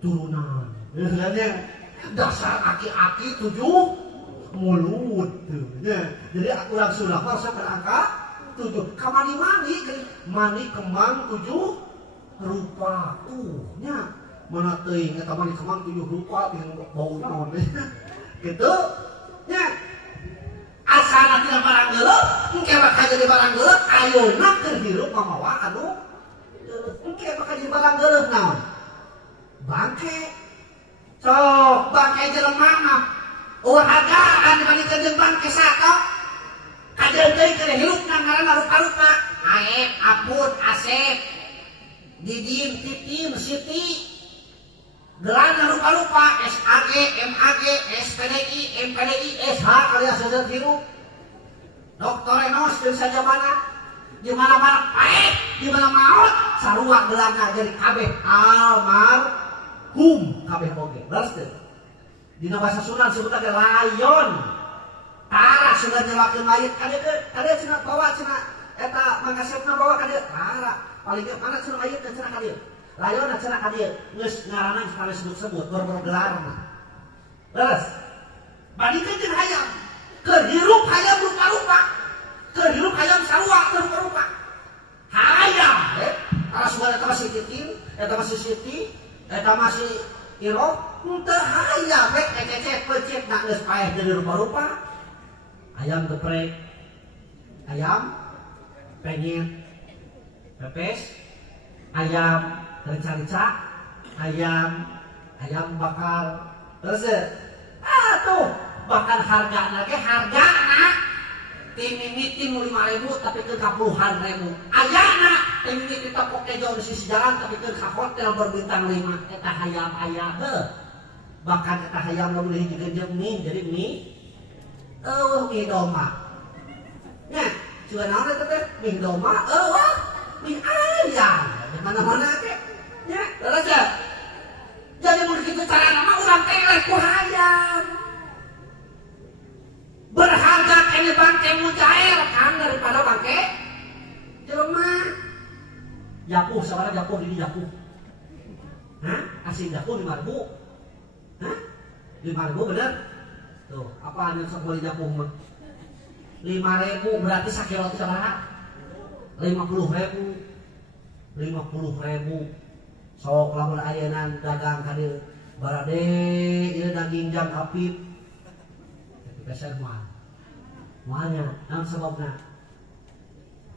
turunan nya dasar aki-aki 7 mulut tuh nya jadi urang Sunda mah resep kana angka 7 ka mani kembang 7 rupa nya mana teuing eta mah di kemang 7 rupa yang bau naon gitu nya asana tina barang geuleuh engke bakal jadi barang geuleuh ayeuna keur hirup mamawa anu engke bakal jadi barang geuleuh naon bangke sok bangke jelema mah hargaan dibandingkeun jeung bangke sato kajeun deui keur hirupna ngaranna rupa-rupa aep aput asep didim titim siti gelarna rupa-rupa SAG, MAG, SPDI, MPDI, SH alias seudeuh hirup Dr. Enos jeung sajabana di mana-mana paek di mana maot sarua gelarna jadi kabeh almarhum kabeh oge beres teh dina basa Sunda disebutna ge layon tara sudah nyelakeun mayit kadeu cenah bawa cenah eta mangasepna bawa kadeu tara paling ge mana cenah mayit cenah kadeu layon cenah kadeu geus ngaranna kami sebut-sebut boro-boro gelarna beres bandingkeun jeung hayam keur hirup hayam rupa-rupa keur hirup hayam sarua rupa-rupa hayam kalau sudah eta masih titim eta masih siti eta masih irok teu hayam ececet pecet na geus paeh jadi rupa-rupa ayam geprek ayam penyet pepes ayam rica-rica ayam bakar terus tuh bahkan hargana ge hargana timimiti 5.000 tapi ke kapuluhan ribu ayana timimiti tepok kejo di sisi jalan tapi ke hotel berbintang 5 eta hayam aya bahkan eta hayam lo boleh digenjeng mie jadi mie mie doma nya juga naon eta teh mie doma mie ayam di mana-mana teh nya terus jadi mun kitu carana mah urang teh ku hayam berharga kene bangke mujair kan daripada bangke jelema japuh sabaraha japuh di japuh asin japuh 5.000 5.000 bener tuh apa anu sok beli japuh mah 5.000 berarti sakilo sabaraha 50.000 sok lamun ayeuna dagang ka dieu barade ieu daging jam apip peser mualnya naon sababna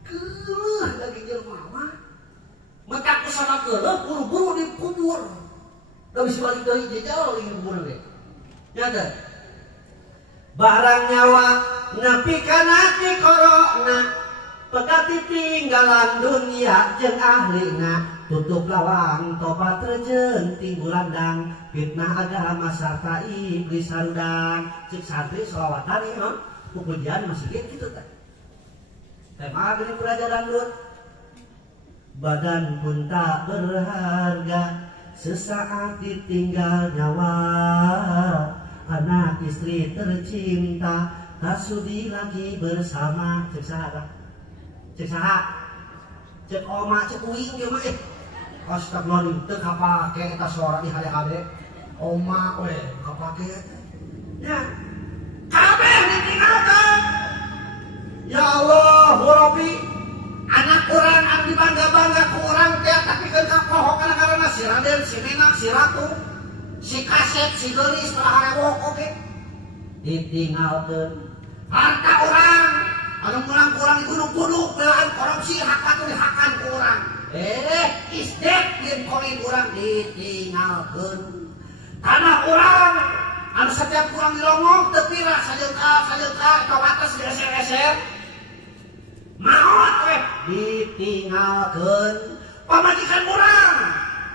keuleuh daging jelema mah maka kusana keuleuh buru-buru dikubur da bisa balik deui jejal ieu kubur ge nya teh barang nyawa nepi kana ti korona pegati tinggalan dunia jeung ahlina tutup lawang tobat rejeun tinggulandang fitnah agama sarta iblis sarudang cek santri sholawatan ieu pujian masih kitu teh tema gini belajar dangdut badan pun tak berharga sesaat ditinggal nyawa anak istri tercinta tak sudi lagi bersama cek saha cek oma cek uing ieu mah astagfirullah teu kapake eta suara di hade-hade oma we kapake nya kabeh ditinggalkan ya Allah Rabbi anak urang anu dibangga-bangga ku urang teh tapi keun kapohokan karana si Raden si Menak si Ratu si Kaset si Geulis paharewok oge ditinggalkeun harta urang anu kurang-kurang gunung-gunung belaan korupsi hak dihakan ku urang isdek yen koin urang ditinggalkeun tanah urang anu setiap kurang dilongong teu pira sajeungka kawates geser-geser maot we ditinggalkeun pamajikan urang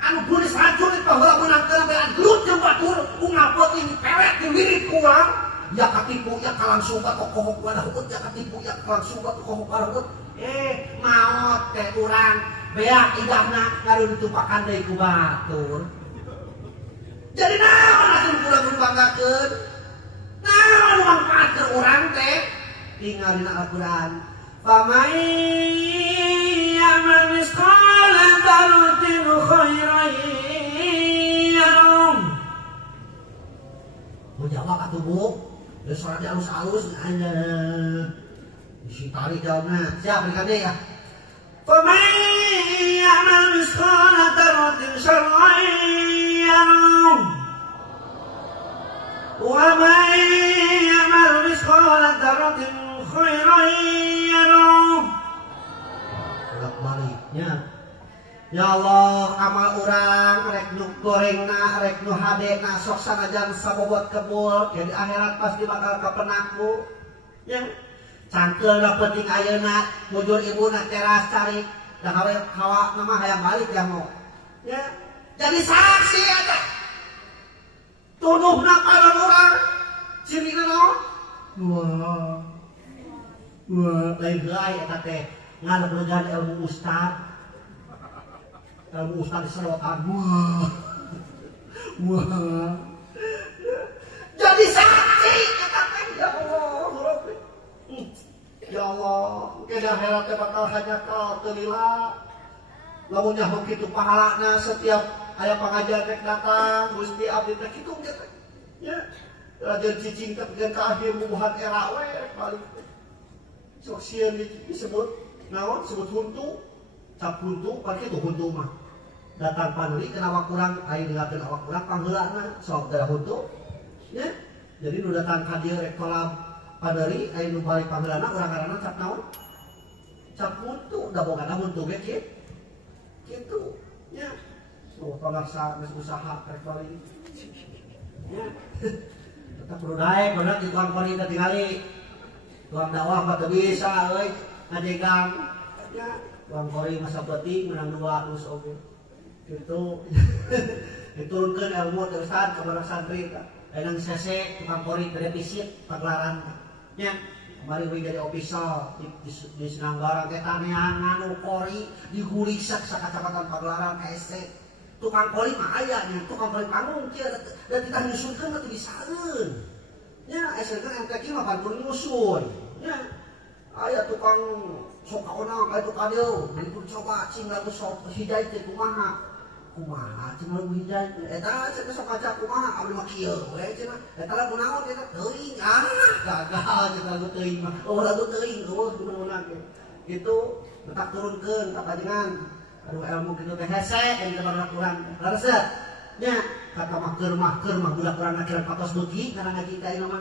anu buris racun itu heula meunangkeun belaan gelut jeung batur ungapeuting pewet di wirid ku urang ya katipu ya kalangsung kohok wadahut ya katipu ya kalangsung kohok wadahut maot teh urang beak idamna ngaruh ditumpakan deui ku batur jadi naon atuh kurang banggakeun naon manfaat ke urang teh tinggal dina Al-Qur'an famay ya'mal misqala dzarratin khairan yarah mau jawab atuh Bu geus suara halus-halus anya isi tali jawabna siap berikan deh ya faman ya'mal misqala dzarratin syarran yarah wa man ya'mal misqala dzarratin khairan yarah. Bolak-baliknya. Ya Allah, amal urang rek nu gorengna, rek nu hadena sok sanajan sabobot kebul, jadi akhirat pasti bakal kapenaku. Ya. Cangkeulna penting ayeuna, mujur ibuna teras cari, da hawa nama hayang balik ya mau. Ya. Jadi saksi aja. Tuduhna panon urang. Cirina naon? Wah, lain heula eta teh ngalebregan ilmu ustad. Ilmu ustad diserotan. Wah. Jadi saksi kata teh ya Allah. Ya Allah, kena herat teh bakal hanya kau teu lila. Lamun nyaho kitu pahalana setiap aya pangajian rek datang, Gusti abdi teh kitu ge teh. Ya. Raja cicing teh pikeun ka akhir bubuhan era we rek balik. Sok sieun disebut naon? Disebut huntu. Cap huntu, pake tuh huntu mah. Datang panuli kenapa kurang air dilakukan awak kurang pangheulana sok da huntu ya. Jadi nu datang ka dieu rek kolam padari air nu balik pangheulana urang ngaranna cap naon? Cap huntu, da bogana huntu ge kitu ya. Tuh pamarsa geus usaha rek balik ya. Tetep perlu daek bener di tukang kori teh tingali tukang dakwah mah teu bisa euy ngajegang ya. Tukang kori masa penting menang dua terus oge gitu. Diturunkan ilmu ke Ustaz kepada santri dengan sese tukang kori defisit pagelaran nya kemarin we jadi official di Sinanggarang teh tanean nganu kori digulik sak kacamatan pagelaran SC tukang kori mah aya nya tukang kori panggung kieu dan kita nyusunkeun teh bisaeun nya SC kan MTQ mah pantun nyusun nya aya tukang sok kaonang aya tukang dieu jadi coba cing lagu sok hidayah teh kumaha cuma lagu hijau eta saya sok kaca kumaha abdi mah kieu we cenah eta lagu naon eta teuing gagal cenah lagu teuing mah lagu teuing kudu meunang gitu letak turunkeun ka panjenengan aduh ilmu kitu teh hese yang kita kurang laresep nya kata mah budak urang kira patos beuki kana ngaji ka ieu mah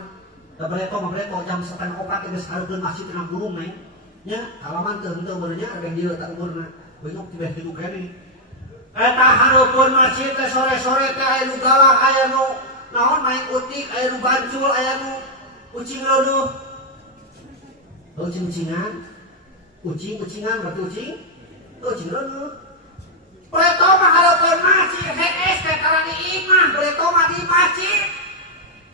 da bereto jam 7:04 geus harukeun masjid teh burung neng nya halaman teu henteu beurnya ada dieu tak umurna beungeuk tibeh kitu keneh. Eta hareupeun masjid teh sore-sore teh aya nu galah, aya nu naon main utik, aya nu bancul, aya nu ucing leunuh. Ucing-ucingan. Ucing-ucingan berarti ucing leunuh. Preto mah hareupeun masjid, hees teh karang di imah, preto mah di masjid.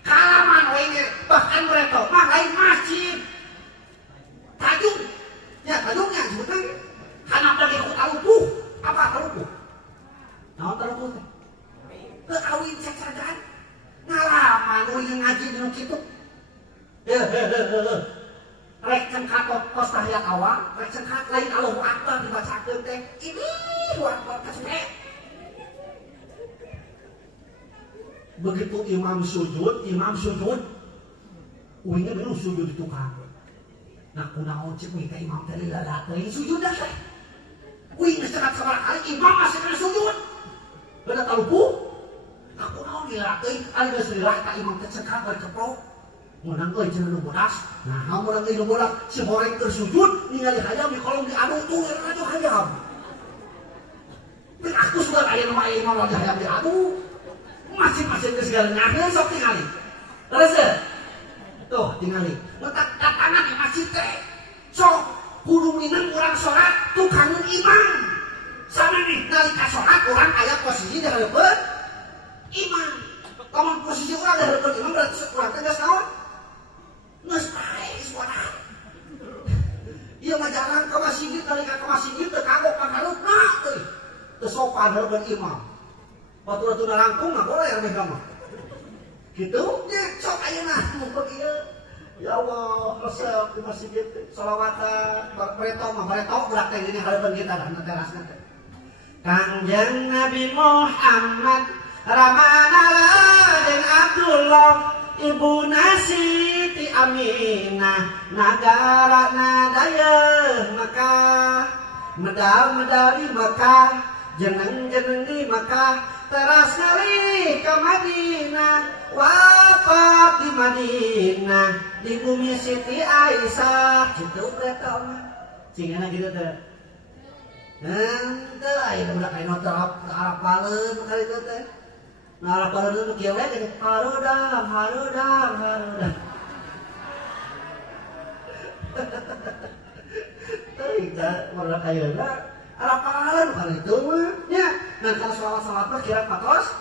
Kalaman we bahkan preto mah lain masjid. Tajung. Ya, tajungnya disebutna hanap lagi ku talupuh. Apa talupuh? Naon talupuh teh? Teu kawin cek-cekan. Ngalaman we ngaji dinu kitu. Rek cengkat kos tahiyat awal, rek cengkat lain Allahu Akbar dibacakeun teh. Ini luar biasa. Begitu imam sujud, uingnya dulu sujud di tukang. Nah kunaon cek we ka imam teh lila teh sujud dah teh. Uing geus cekat sabaraha kali imam masih kena sujud. Beda talupuh. Nah kunaon lila teh ari geus lila ka imam teh cekat bari keprok. Menang euy cenah nu bodas. Nah hamun nu bodas si horeng keur sujud ningali hayam di kolom diadu tuh radio hayam. Bin aku sudah aya nu aya imam lagi hayam diadu. Masing-masing geus galengahkeun sok tingali. Terus tuh tingali. Letak tangan di masjid teh. Sok kudu minang urang salat tukangeun imam. Samane nalika salat urang aya posisi di hareupeun imam. Lamun posisi urang di hareupeun imam berarti urang teh geus naon? Geus bae suara. Ieu mah jarang ka masjid nalika ka masjid teu kagok panghareupna teuing. Teu sopan hareupeun imam. Batu-batu langkung mah boleh ya mah. Gitu, nya sok ayeuna mumpung ieu. Ya Allah, resep di masjid shalawatan, bereto budak teh gini hareupeun kita dah terasna teh. Kangjeng Nabi Muhammad Ramana Raden Abdullah Ibu Siti Aminah Nagara Nadayeuh Makkah medal-medal di Mekah, jeneng-jeneng di Mekah, teras ngali ke Madinah, wafat di Madinah, di bumi Siti Aisyah, gitu berarti mah. Cingana gitu teh. Ente aya budak aya terapaleun kali itu teh. Narapaleun kieu we teh harudang. Kita orang kaya lah, apalan kali itu mah, ya. Dan kalau sholat mah kira patos,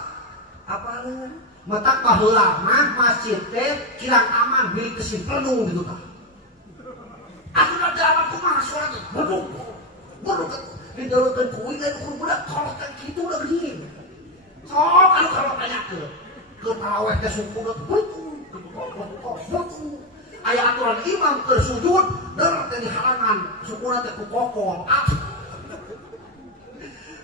apalan. Matak baheula mah masjid teh kirang aman bilik kesin penuh gitu kan. Aku udah dalam kumaha sholat, bodoh. Di dalam kuing dan ukur budak kalau kan gitu udah gini. Sok kalau tanya ke taraweh ke suku udah betul. Aya aturan imam tersujud dari di halangan sukuna teh ku kokol.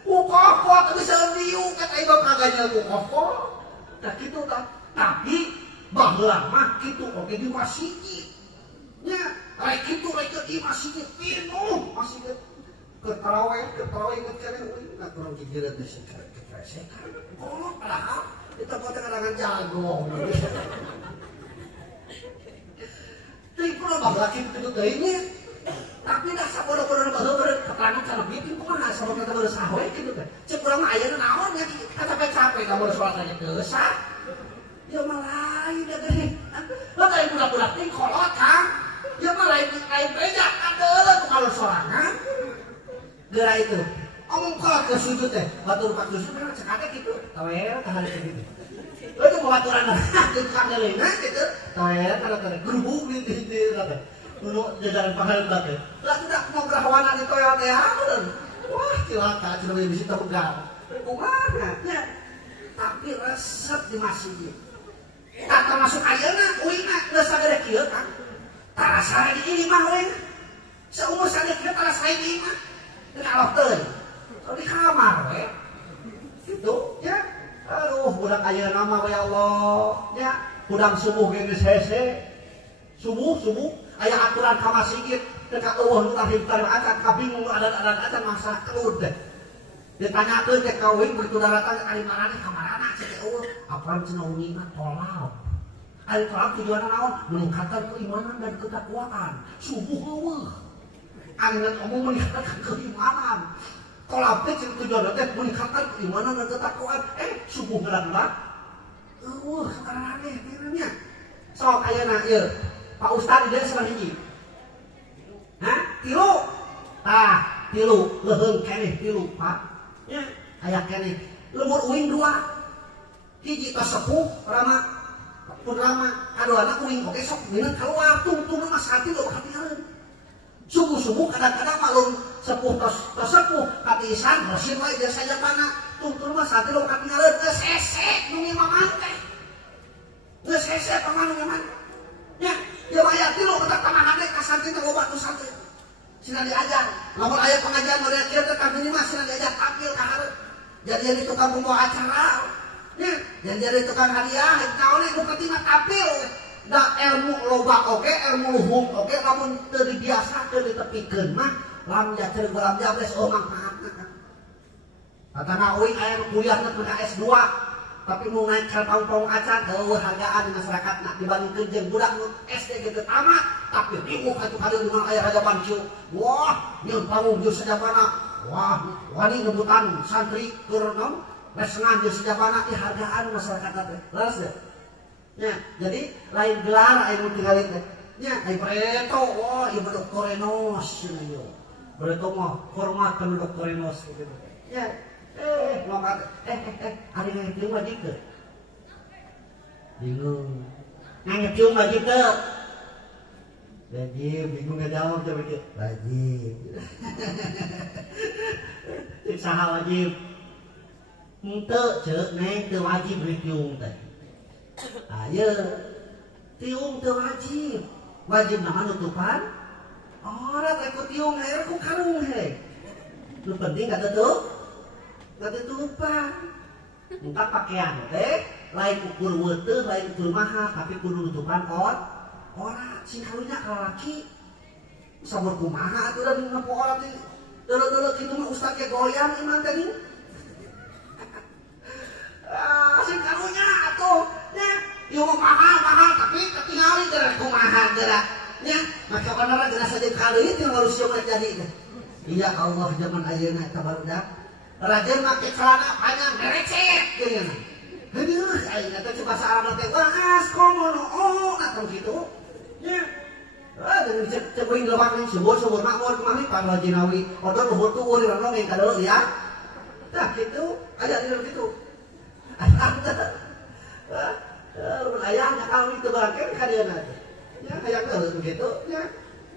Ku kokol teh bisa diu kata imam kaganya ku kokol. Nah kitu tah. Tapi baheula mah kitu oge di masjid. Nya, rek kitu rek di masjid penuh masjid. Ke tarawih inget kene euy na kurang kigira teh sekarang. Oh, padahal kita kota kadangan jago. Tapi kalau bahagia itu kayaknya, tapi dah sabodo-bodo bahagia keterangan cara bikin kumaha sama kita baru sawe gitu kan. Cek urang aya nu naon nya capek-capek kamu sholat aja dosa. Ya malah lain da geuning. Lah kayak budak-budak teh kolot Kang. Ya malah lain beda kadeuleuh kalau sorangan. Geura itu. Omong kolot ke sujud teh, batur pak sujud kan cekake kitu. Tawel kahari kitu. Itu pembaturan itu kandelina gitu. Tawel kada gerubuk di teh. Dulu jajaran pahala teh. Lah tidak mau gerahawanan di toyol teh bener. Wah, cilaka cenah bisa tebegal. Kumaha nya. Tapi resep di masjid. Tak masuk ayeuna uingna geus sagede kieu kan. Tarasa di imah we. Seumur sagede kieu tarasa di imah. Teu aloh teuing. Di kamar we. Gitu ya. Aduh, budak aya nama ya Allah. Ya, budang subuh geus hese. Subuh aya aturan ka masjid teu ka eueuh nu lahir tar acan kabingung adan-adan acan masa kelud deh. Ditanyakeun teh ka uing begitu daratan ari marana ka marana cek eueuh. Apaan cenah uingna tolak. Ari tolak tujuanna naon? Meningkatkan keimanan dan ketakwaan. Subuh eueuh. Angin omong meningkatkan keimanan. Tolak teh tujuanna teh meningkatkan keimanan dan ketakwaan. Subuh gerak-gerak. Sekarang aneh nya. Sok ayeuna ieu. Pak Ustad dia salah hiji. Hah? Tilu. Tah, tilu leuheung keneh tilu, Pak. Nya, aya keneh. Lemur uing dua. Hiji tos sepuh rama. Pun rama, kaduana uing oge sok minut keluar tungtung mah sati lo hati-hati. Subuh-subuh kadang-kadang malum sepuh tos sepuh katisan bersin wae dia saja mana tungtung mah sati lo hati-hati geus hese nu imaman teh. Geus hese pamanu iman. Ya, ya aya tilu utak tamahane ka santri teh loba tu santri. Sina diajar. Lamun aya pengajian model kieu teh kami mah sina diajar tampil ka hareup. Jadi tukang pembawa acara. Ya, jadi tukang hadiah, naon nu penting mah tampil. Da ilmu loba oge, ilmu luhung oge lamun teu dibiasakeun ditepikeun mah lam jaceuk lam jabres manfaatna kan. Katana euy aya kuliah teh ka S2. Tapi mau naik ke pangpong acan, hargaan di masyarakat nak dibandingkan jeung budak nu SD gitu tamat, tapi bingung atuh kalian dimana aya raja bancu. Wah, nyun panggung jeung sajabana. Wah, wani ngebutan santri keur naon? Lesengan jeung sajabana di hargaan masyarakat teh. Leres teh. Nya, jadi lain gelar aya nu tinggalin teh. Nya, ai preto, wah, ieu doktorenos cenah ieu. Preto mah hormat ka doktorenos gitu. Ya. Ngomong hari ngejung wajib ke? Bingung. Ngejung wajib ke? Wajib, bingung ngejawab coba ke? Wajib. Cek saha wajib? Ente cek neng teu wajib ngejung teh. Ayo, tiung teu wajib. Wajib nama nutupan? Orang ikut tiung air ku karung he. Lu penting kata tuh? Kata tutupan. Entah pakaian teh lain ukur weuteuh, lain ukur mahal, tapi kudu nutupan ora sing karunya ka laki. Sabar kumaha atuh da dina pola teh. Dulu gitu mah ustaz ke goyang iman tadi. Sing karunya atuh nya ieu mahal tapi ketinggalan geura kumaha geura nya maka beneran geura saja kali itu harus coba jadi. Iya Allah zaman ayeuna eta barudak rajin make celana panjang recet geuning. Heuh ayeuna teh coba Arab teh waas komono atuh kitu nya. Dengan cebuing lewat nih subur makmur kemari panggal jinawi odol luhur tuh uri orang yang kadal ya nah gitu ada di gitu ayahnya kalau itu bangkit kalian aja ya kayak begitu ya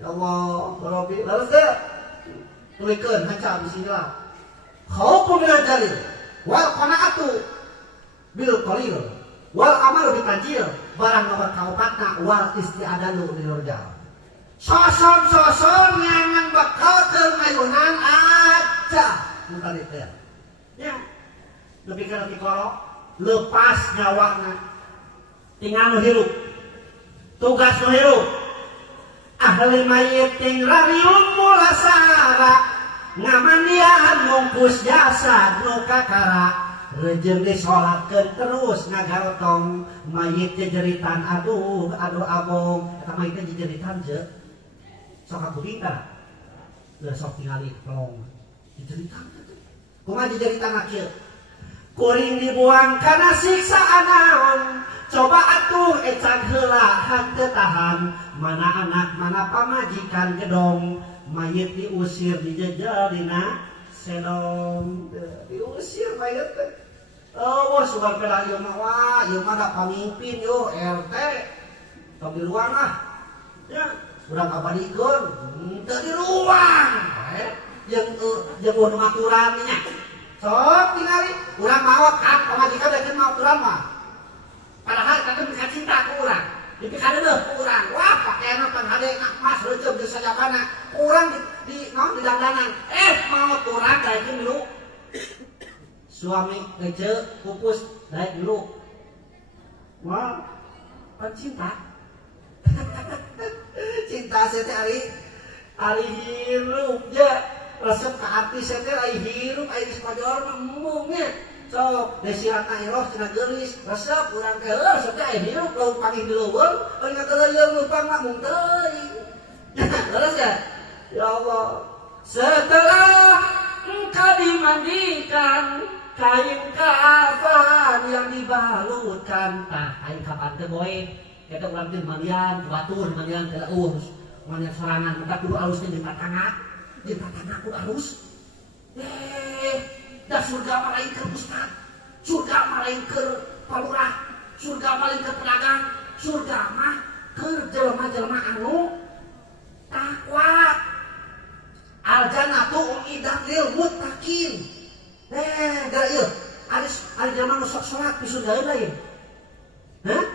Allah Rabbi lalu deh tulikan hancam bismillah khaufun minal jalil wal qanaatu bil qalil wal amalu bil tajil barang nomor kaupatna wal isti'adalu lil rijal. Sosok yang bakal kengayunan aja bukan itu ya lebih ke lebih korok lepas nyawakna tinggal hirup tugas hirup ahli mayit ting rarium mulasara ngamandian mungkus jasad nu kakara rejeng disolatkeun terus ngagarotong mayit jeritan aduh abong eta mayit jeritan je sok aku bingka udah sok tingali pelong dijeritan kumaha dijeritan kieu kuring dibuang kana siksa naon coba atuh ecan heula henteu tahan mana anak mana pamajikan gedong mayit diusir dijejel dina sedong diusir mayit teh oh sugan pela ieu mah wah ieu mah da pamimpin yo RT tong di ruang ah ya urang kabarikeun teu di ruang jeung aturan nya sok tingali urang maot kan pamajikan dakeun aturan mah padahal kadang bisa cinta ku urang tapi kadeuh ku urang wah pakaianna pan hade mas reuceum geus sajabana urang di dandanan maot urang daekeun dulu suami kece pupus daek dulu wah pan cinta cinta saya teh ari hirup ya resep ka hati saya teh ari hirup ari sepajor mah embung nya sok desirat airoh cenah geulis resep urang teh resep teh ari hirup lauk panggih di leuweung ari ngageleuyeung lupang mah mung teuing terus ya Allah setelah engkau dimandikan kain kafan yang dibalutkan kain kafan teh boy kita ulang teh mandian batur mandian teh urus mandian sorangan kita kudu alus teh jeung tatangga kudu alus dah surga malain keur ustad surga malain keur palurah surga malain keur pedagang surga mah keur jelema-jelema anu takwa aljannatu uiddat lil muttaqin gara ieu ari jelema nu sok salat di surga lain hah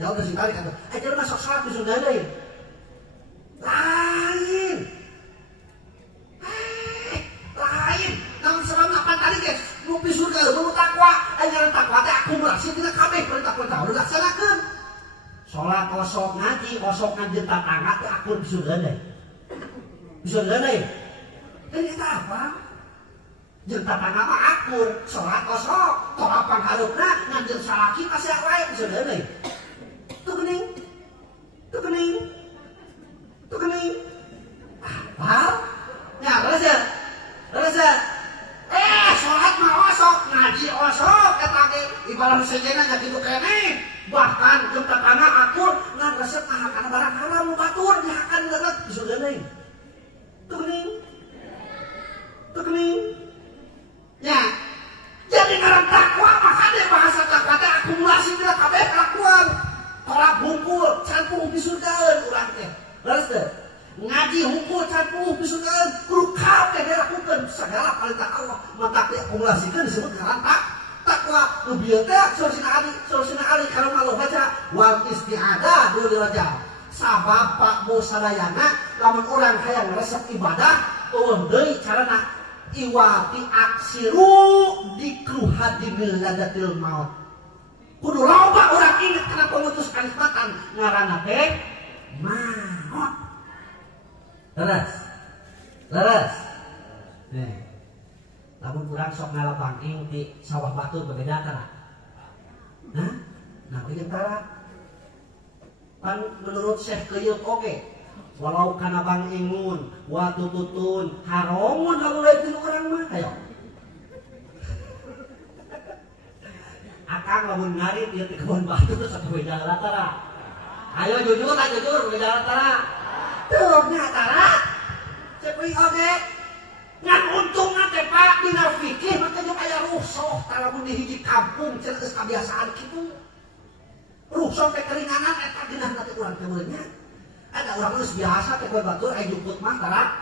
ya udah sing kali kata jelema sok salat di surga lain lain namun selama apa tadi guys nu di surga nu takwa ayeuna takwa teh akumulasi tina kabeh perintah-perintah udah laksanakeun salat osok ngaji tetangga teh akur di surga lain di surga lain dan kita apa jeung tatangga mah akur salat osok toa panghareupna ngan jeung salaki kasih wae di surga lain tuh kening apa ya terus ya sholat mah osok ngaji osok kata ge ibarat sejenna nya kitu keneh bahkan jeung tatangga akur ngan resep kana barang haram nu batur dihakan leungeut di surga lain tuh kening ya jadi ngaran takwa mah kade bahasa takwa teh akumulasi dina kabeh kelakuan tolak hungkul can puuh di surgaeun urang teh leres teh ngaji hungkul can puuh di surgaeun kudu kabeh dilakukeun sagala perintah Allah mantap diakumulasikan disebut ngaran takwa nu bieu teh solusinya ali kalau malu baca wal isti'adah dulu dirajal sabab Pak Bu sadayana lamun urang hayang resep ibadah eueuh deui carana iwati aksiru dikru hadimil ladatil maut kudu loba urang inget kana pemutus kanismatan ngaranna teh maut terus Leres. Nih. Lamun kurang sok ngalapang ing di sawah batur berbeda kan? Hah? Nah, ini tara. Kan menurut Syekh Qiyut oke. Walau kana bang ingun, wa tututun, haromun lalu lagi orang mah ayo. Akang lamun ngarit dia di kebun batu satu beda latara. Ayo jujur lah jujur beda latara. Tuh nyatara. Cepri oke. Ngan untung nanti pak dina fikih makanya aya rusuh talamun di hiji kampung cenah geus kabiasaan kitu. Rusuh teh keringanan eta dina nanti urang teh mulanya. Ada orang geus biasa teh batur aya juput mah tara.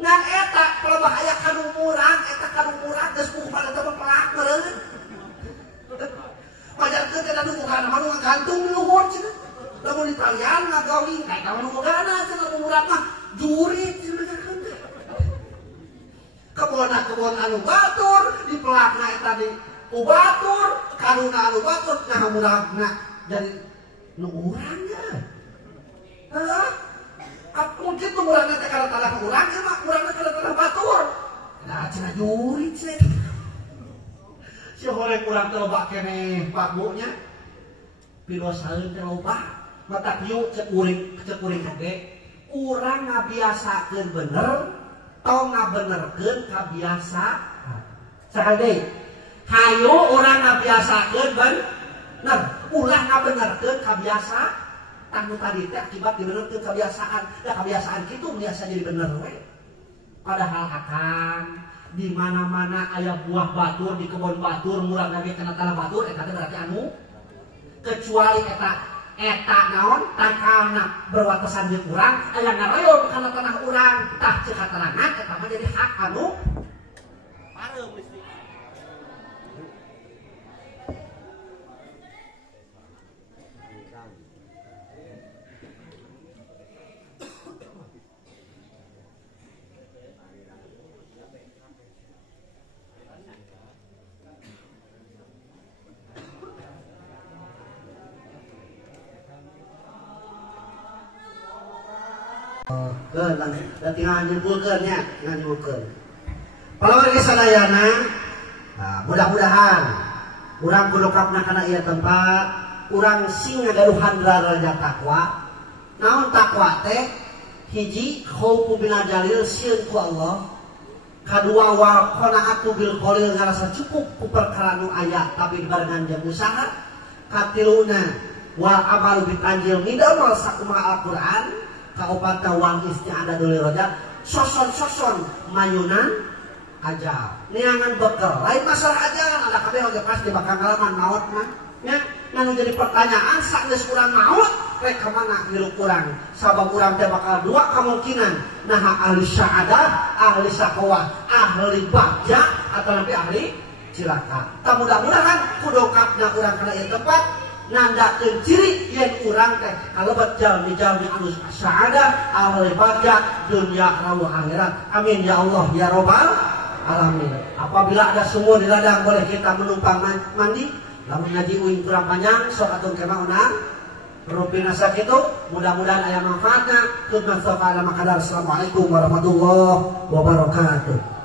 Ngan eta kalau aya kanu murang eta kanu murang geus bukan eta pelak meureun. Pajarkeun teh nu bukan mah nu gantung luhur cenah. Lamun di talian ngagawi kayak kamu nu bogana cenah murang mah jurit cenah. Kebon anu batur di pelakna eta di ubatur karuna anu batur nah muragna dari nu urang ya. Mungkin tuh muragna teh kana tanah urang ya mah muragna kana tanah batur. Nah cenah jurit cenah. Si horeng urang teh loba keneh Pak Bu nya. Pirosaeun teh loba. Matak yuk cek uring oge. Urang ngabiasakeun bener tong ngabenerkeun kabiasaan. Sakade. Hayu urang ngabiasakeun bener, ulah ngabenerkeun kabiasaan. Tanu tadi teh akibat dibenerkeun kebiasaan. Da kebiasaan kitu biasa jadi bener we. Padahal akan di mana-mana aya buah batur di kebun batur murang lagi kena tanah batur eta teh berarti anu kecuali eta naon tangkalna berwatesan jeung urang aya ngaroyon kana tanah urang tah ceuk katerangan eta mah jadi hak anu pareum listrik. Dan tinggal nyimpulkeun nya, tinggal nyimpulkeun. Palawan geus sadayana, mudah-mudahan urang kulukapna kana ieu tempat, urang sing ngagaduhan raja takwa. Naon takwa teh? Hiji khaufu minal jalil sieun ku Allah. Kadua wa qanaatu bil qalil ngarasa cukup ku perkara nu aya tapi barengan jeung usaha. Katiluna wa amalu bitanjil midamel sakumaha Al-Qur'an. Kaopat wang isti'adah dulu roja soson mayunan aja niangan bekel lain masalah aja ada kabeh oge pas di bakal ngalaman maut mah nya nanu jadi pertanyaan sak geus urang maut rek ka mana hirup urang sabab urang teh bakal dua kemungkinan nah ahli sya'adah ahli syaqwa ahli bagja atau nanti ahli cilaka. Mudah-mudahan kudokapna urang kana ieu tempat nandakeun ciri yen urang teh kalebet jalmi-jalmi anu sa'adah ahli bagja dunya rawa akhirat. Amin ya Allah ya rabbal alamin. Apabila ada sumur di ladang boleh kita menumpang mandi. Lamun ngaji uing kurang panjang sok atuh kemah unang rupina sakitu mudah-mudahan aya manfaatna. Assalamualaikum warahmatullahi wabarakatuh.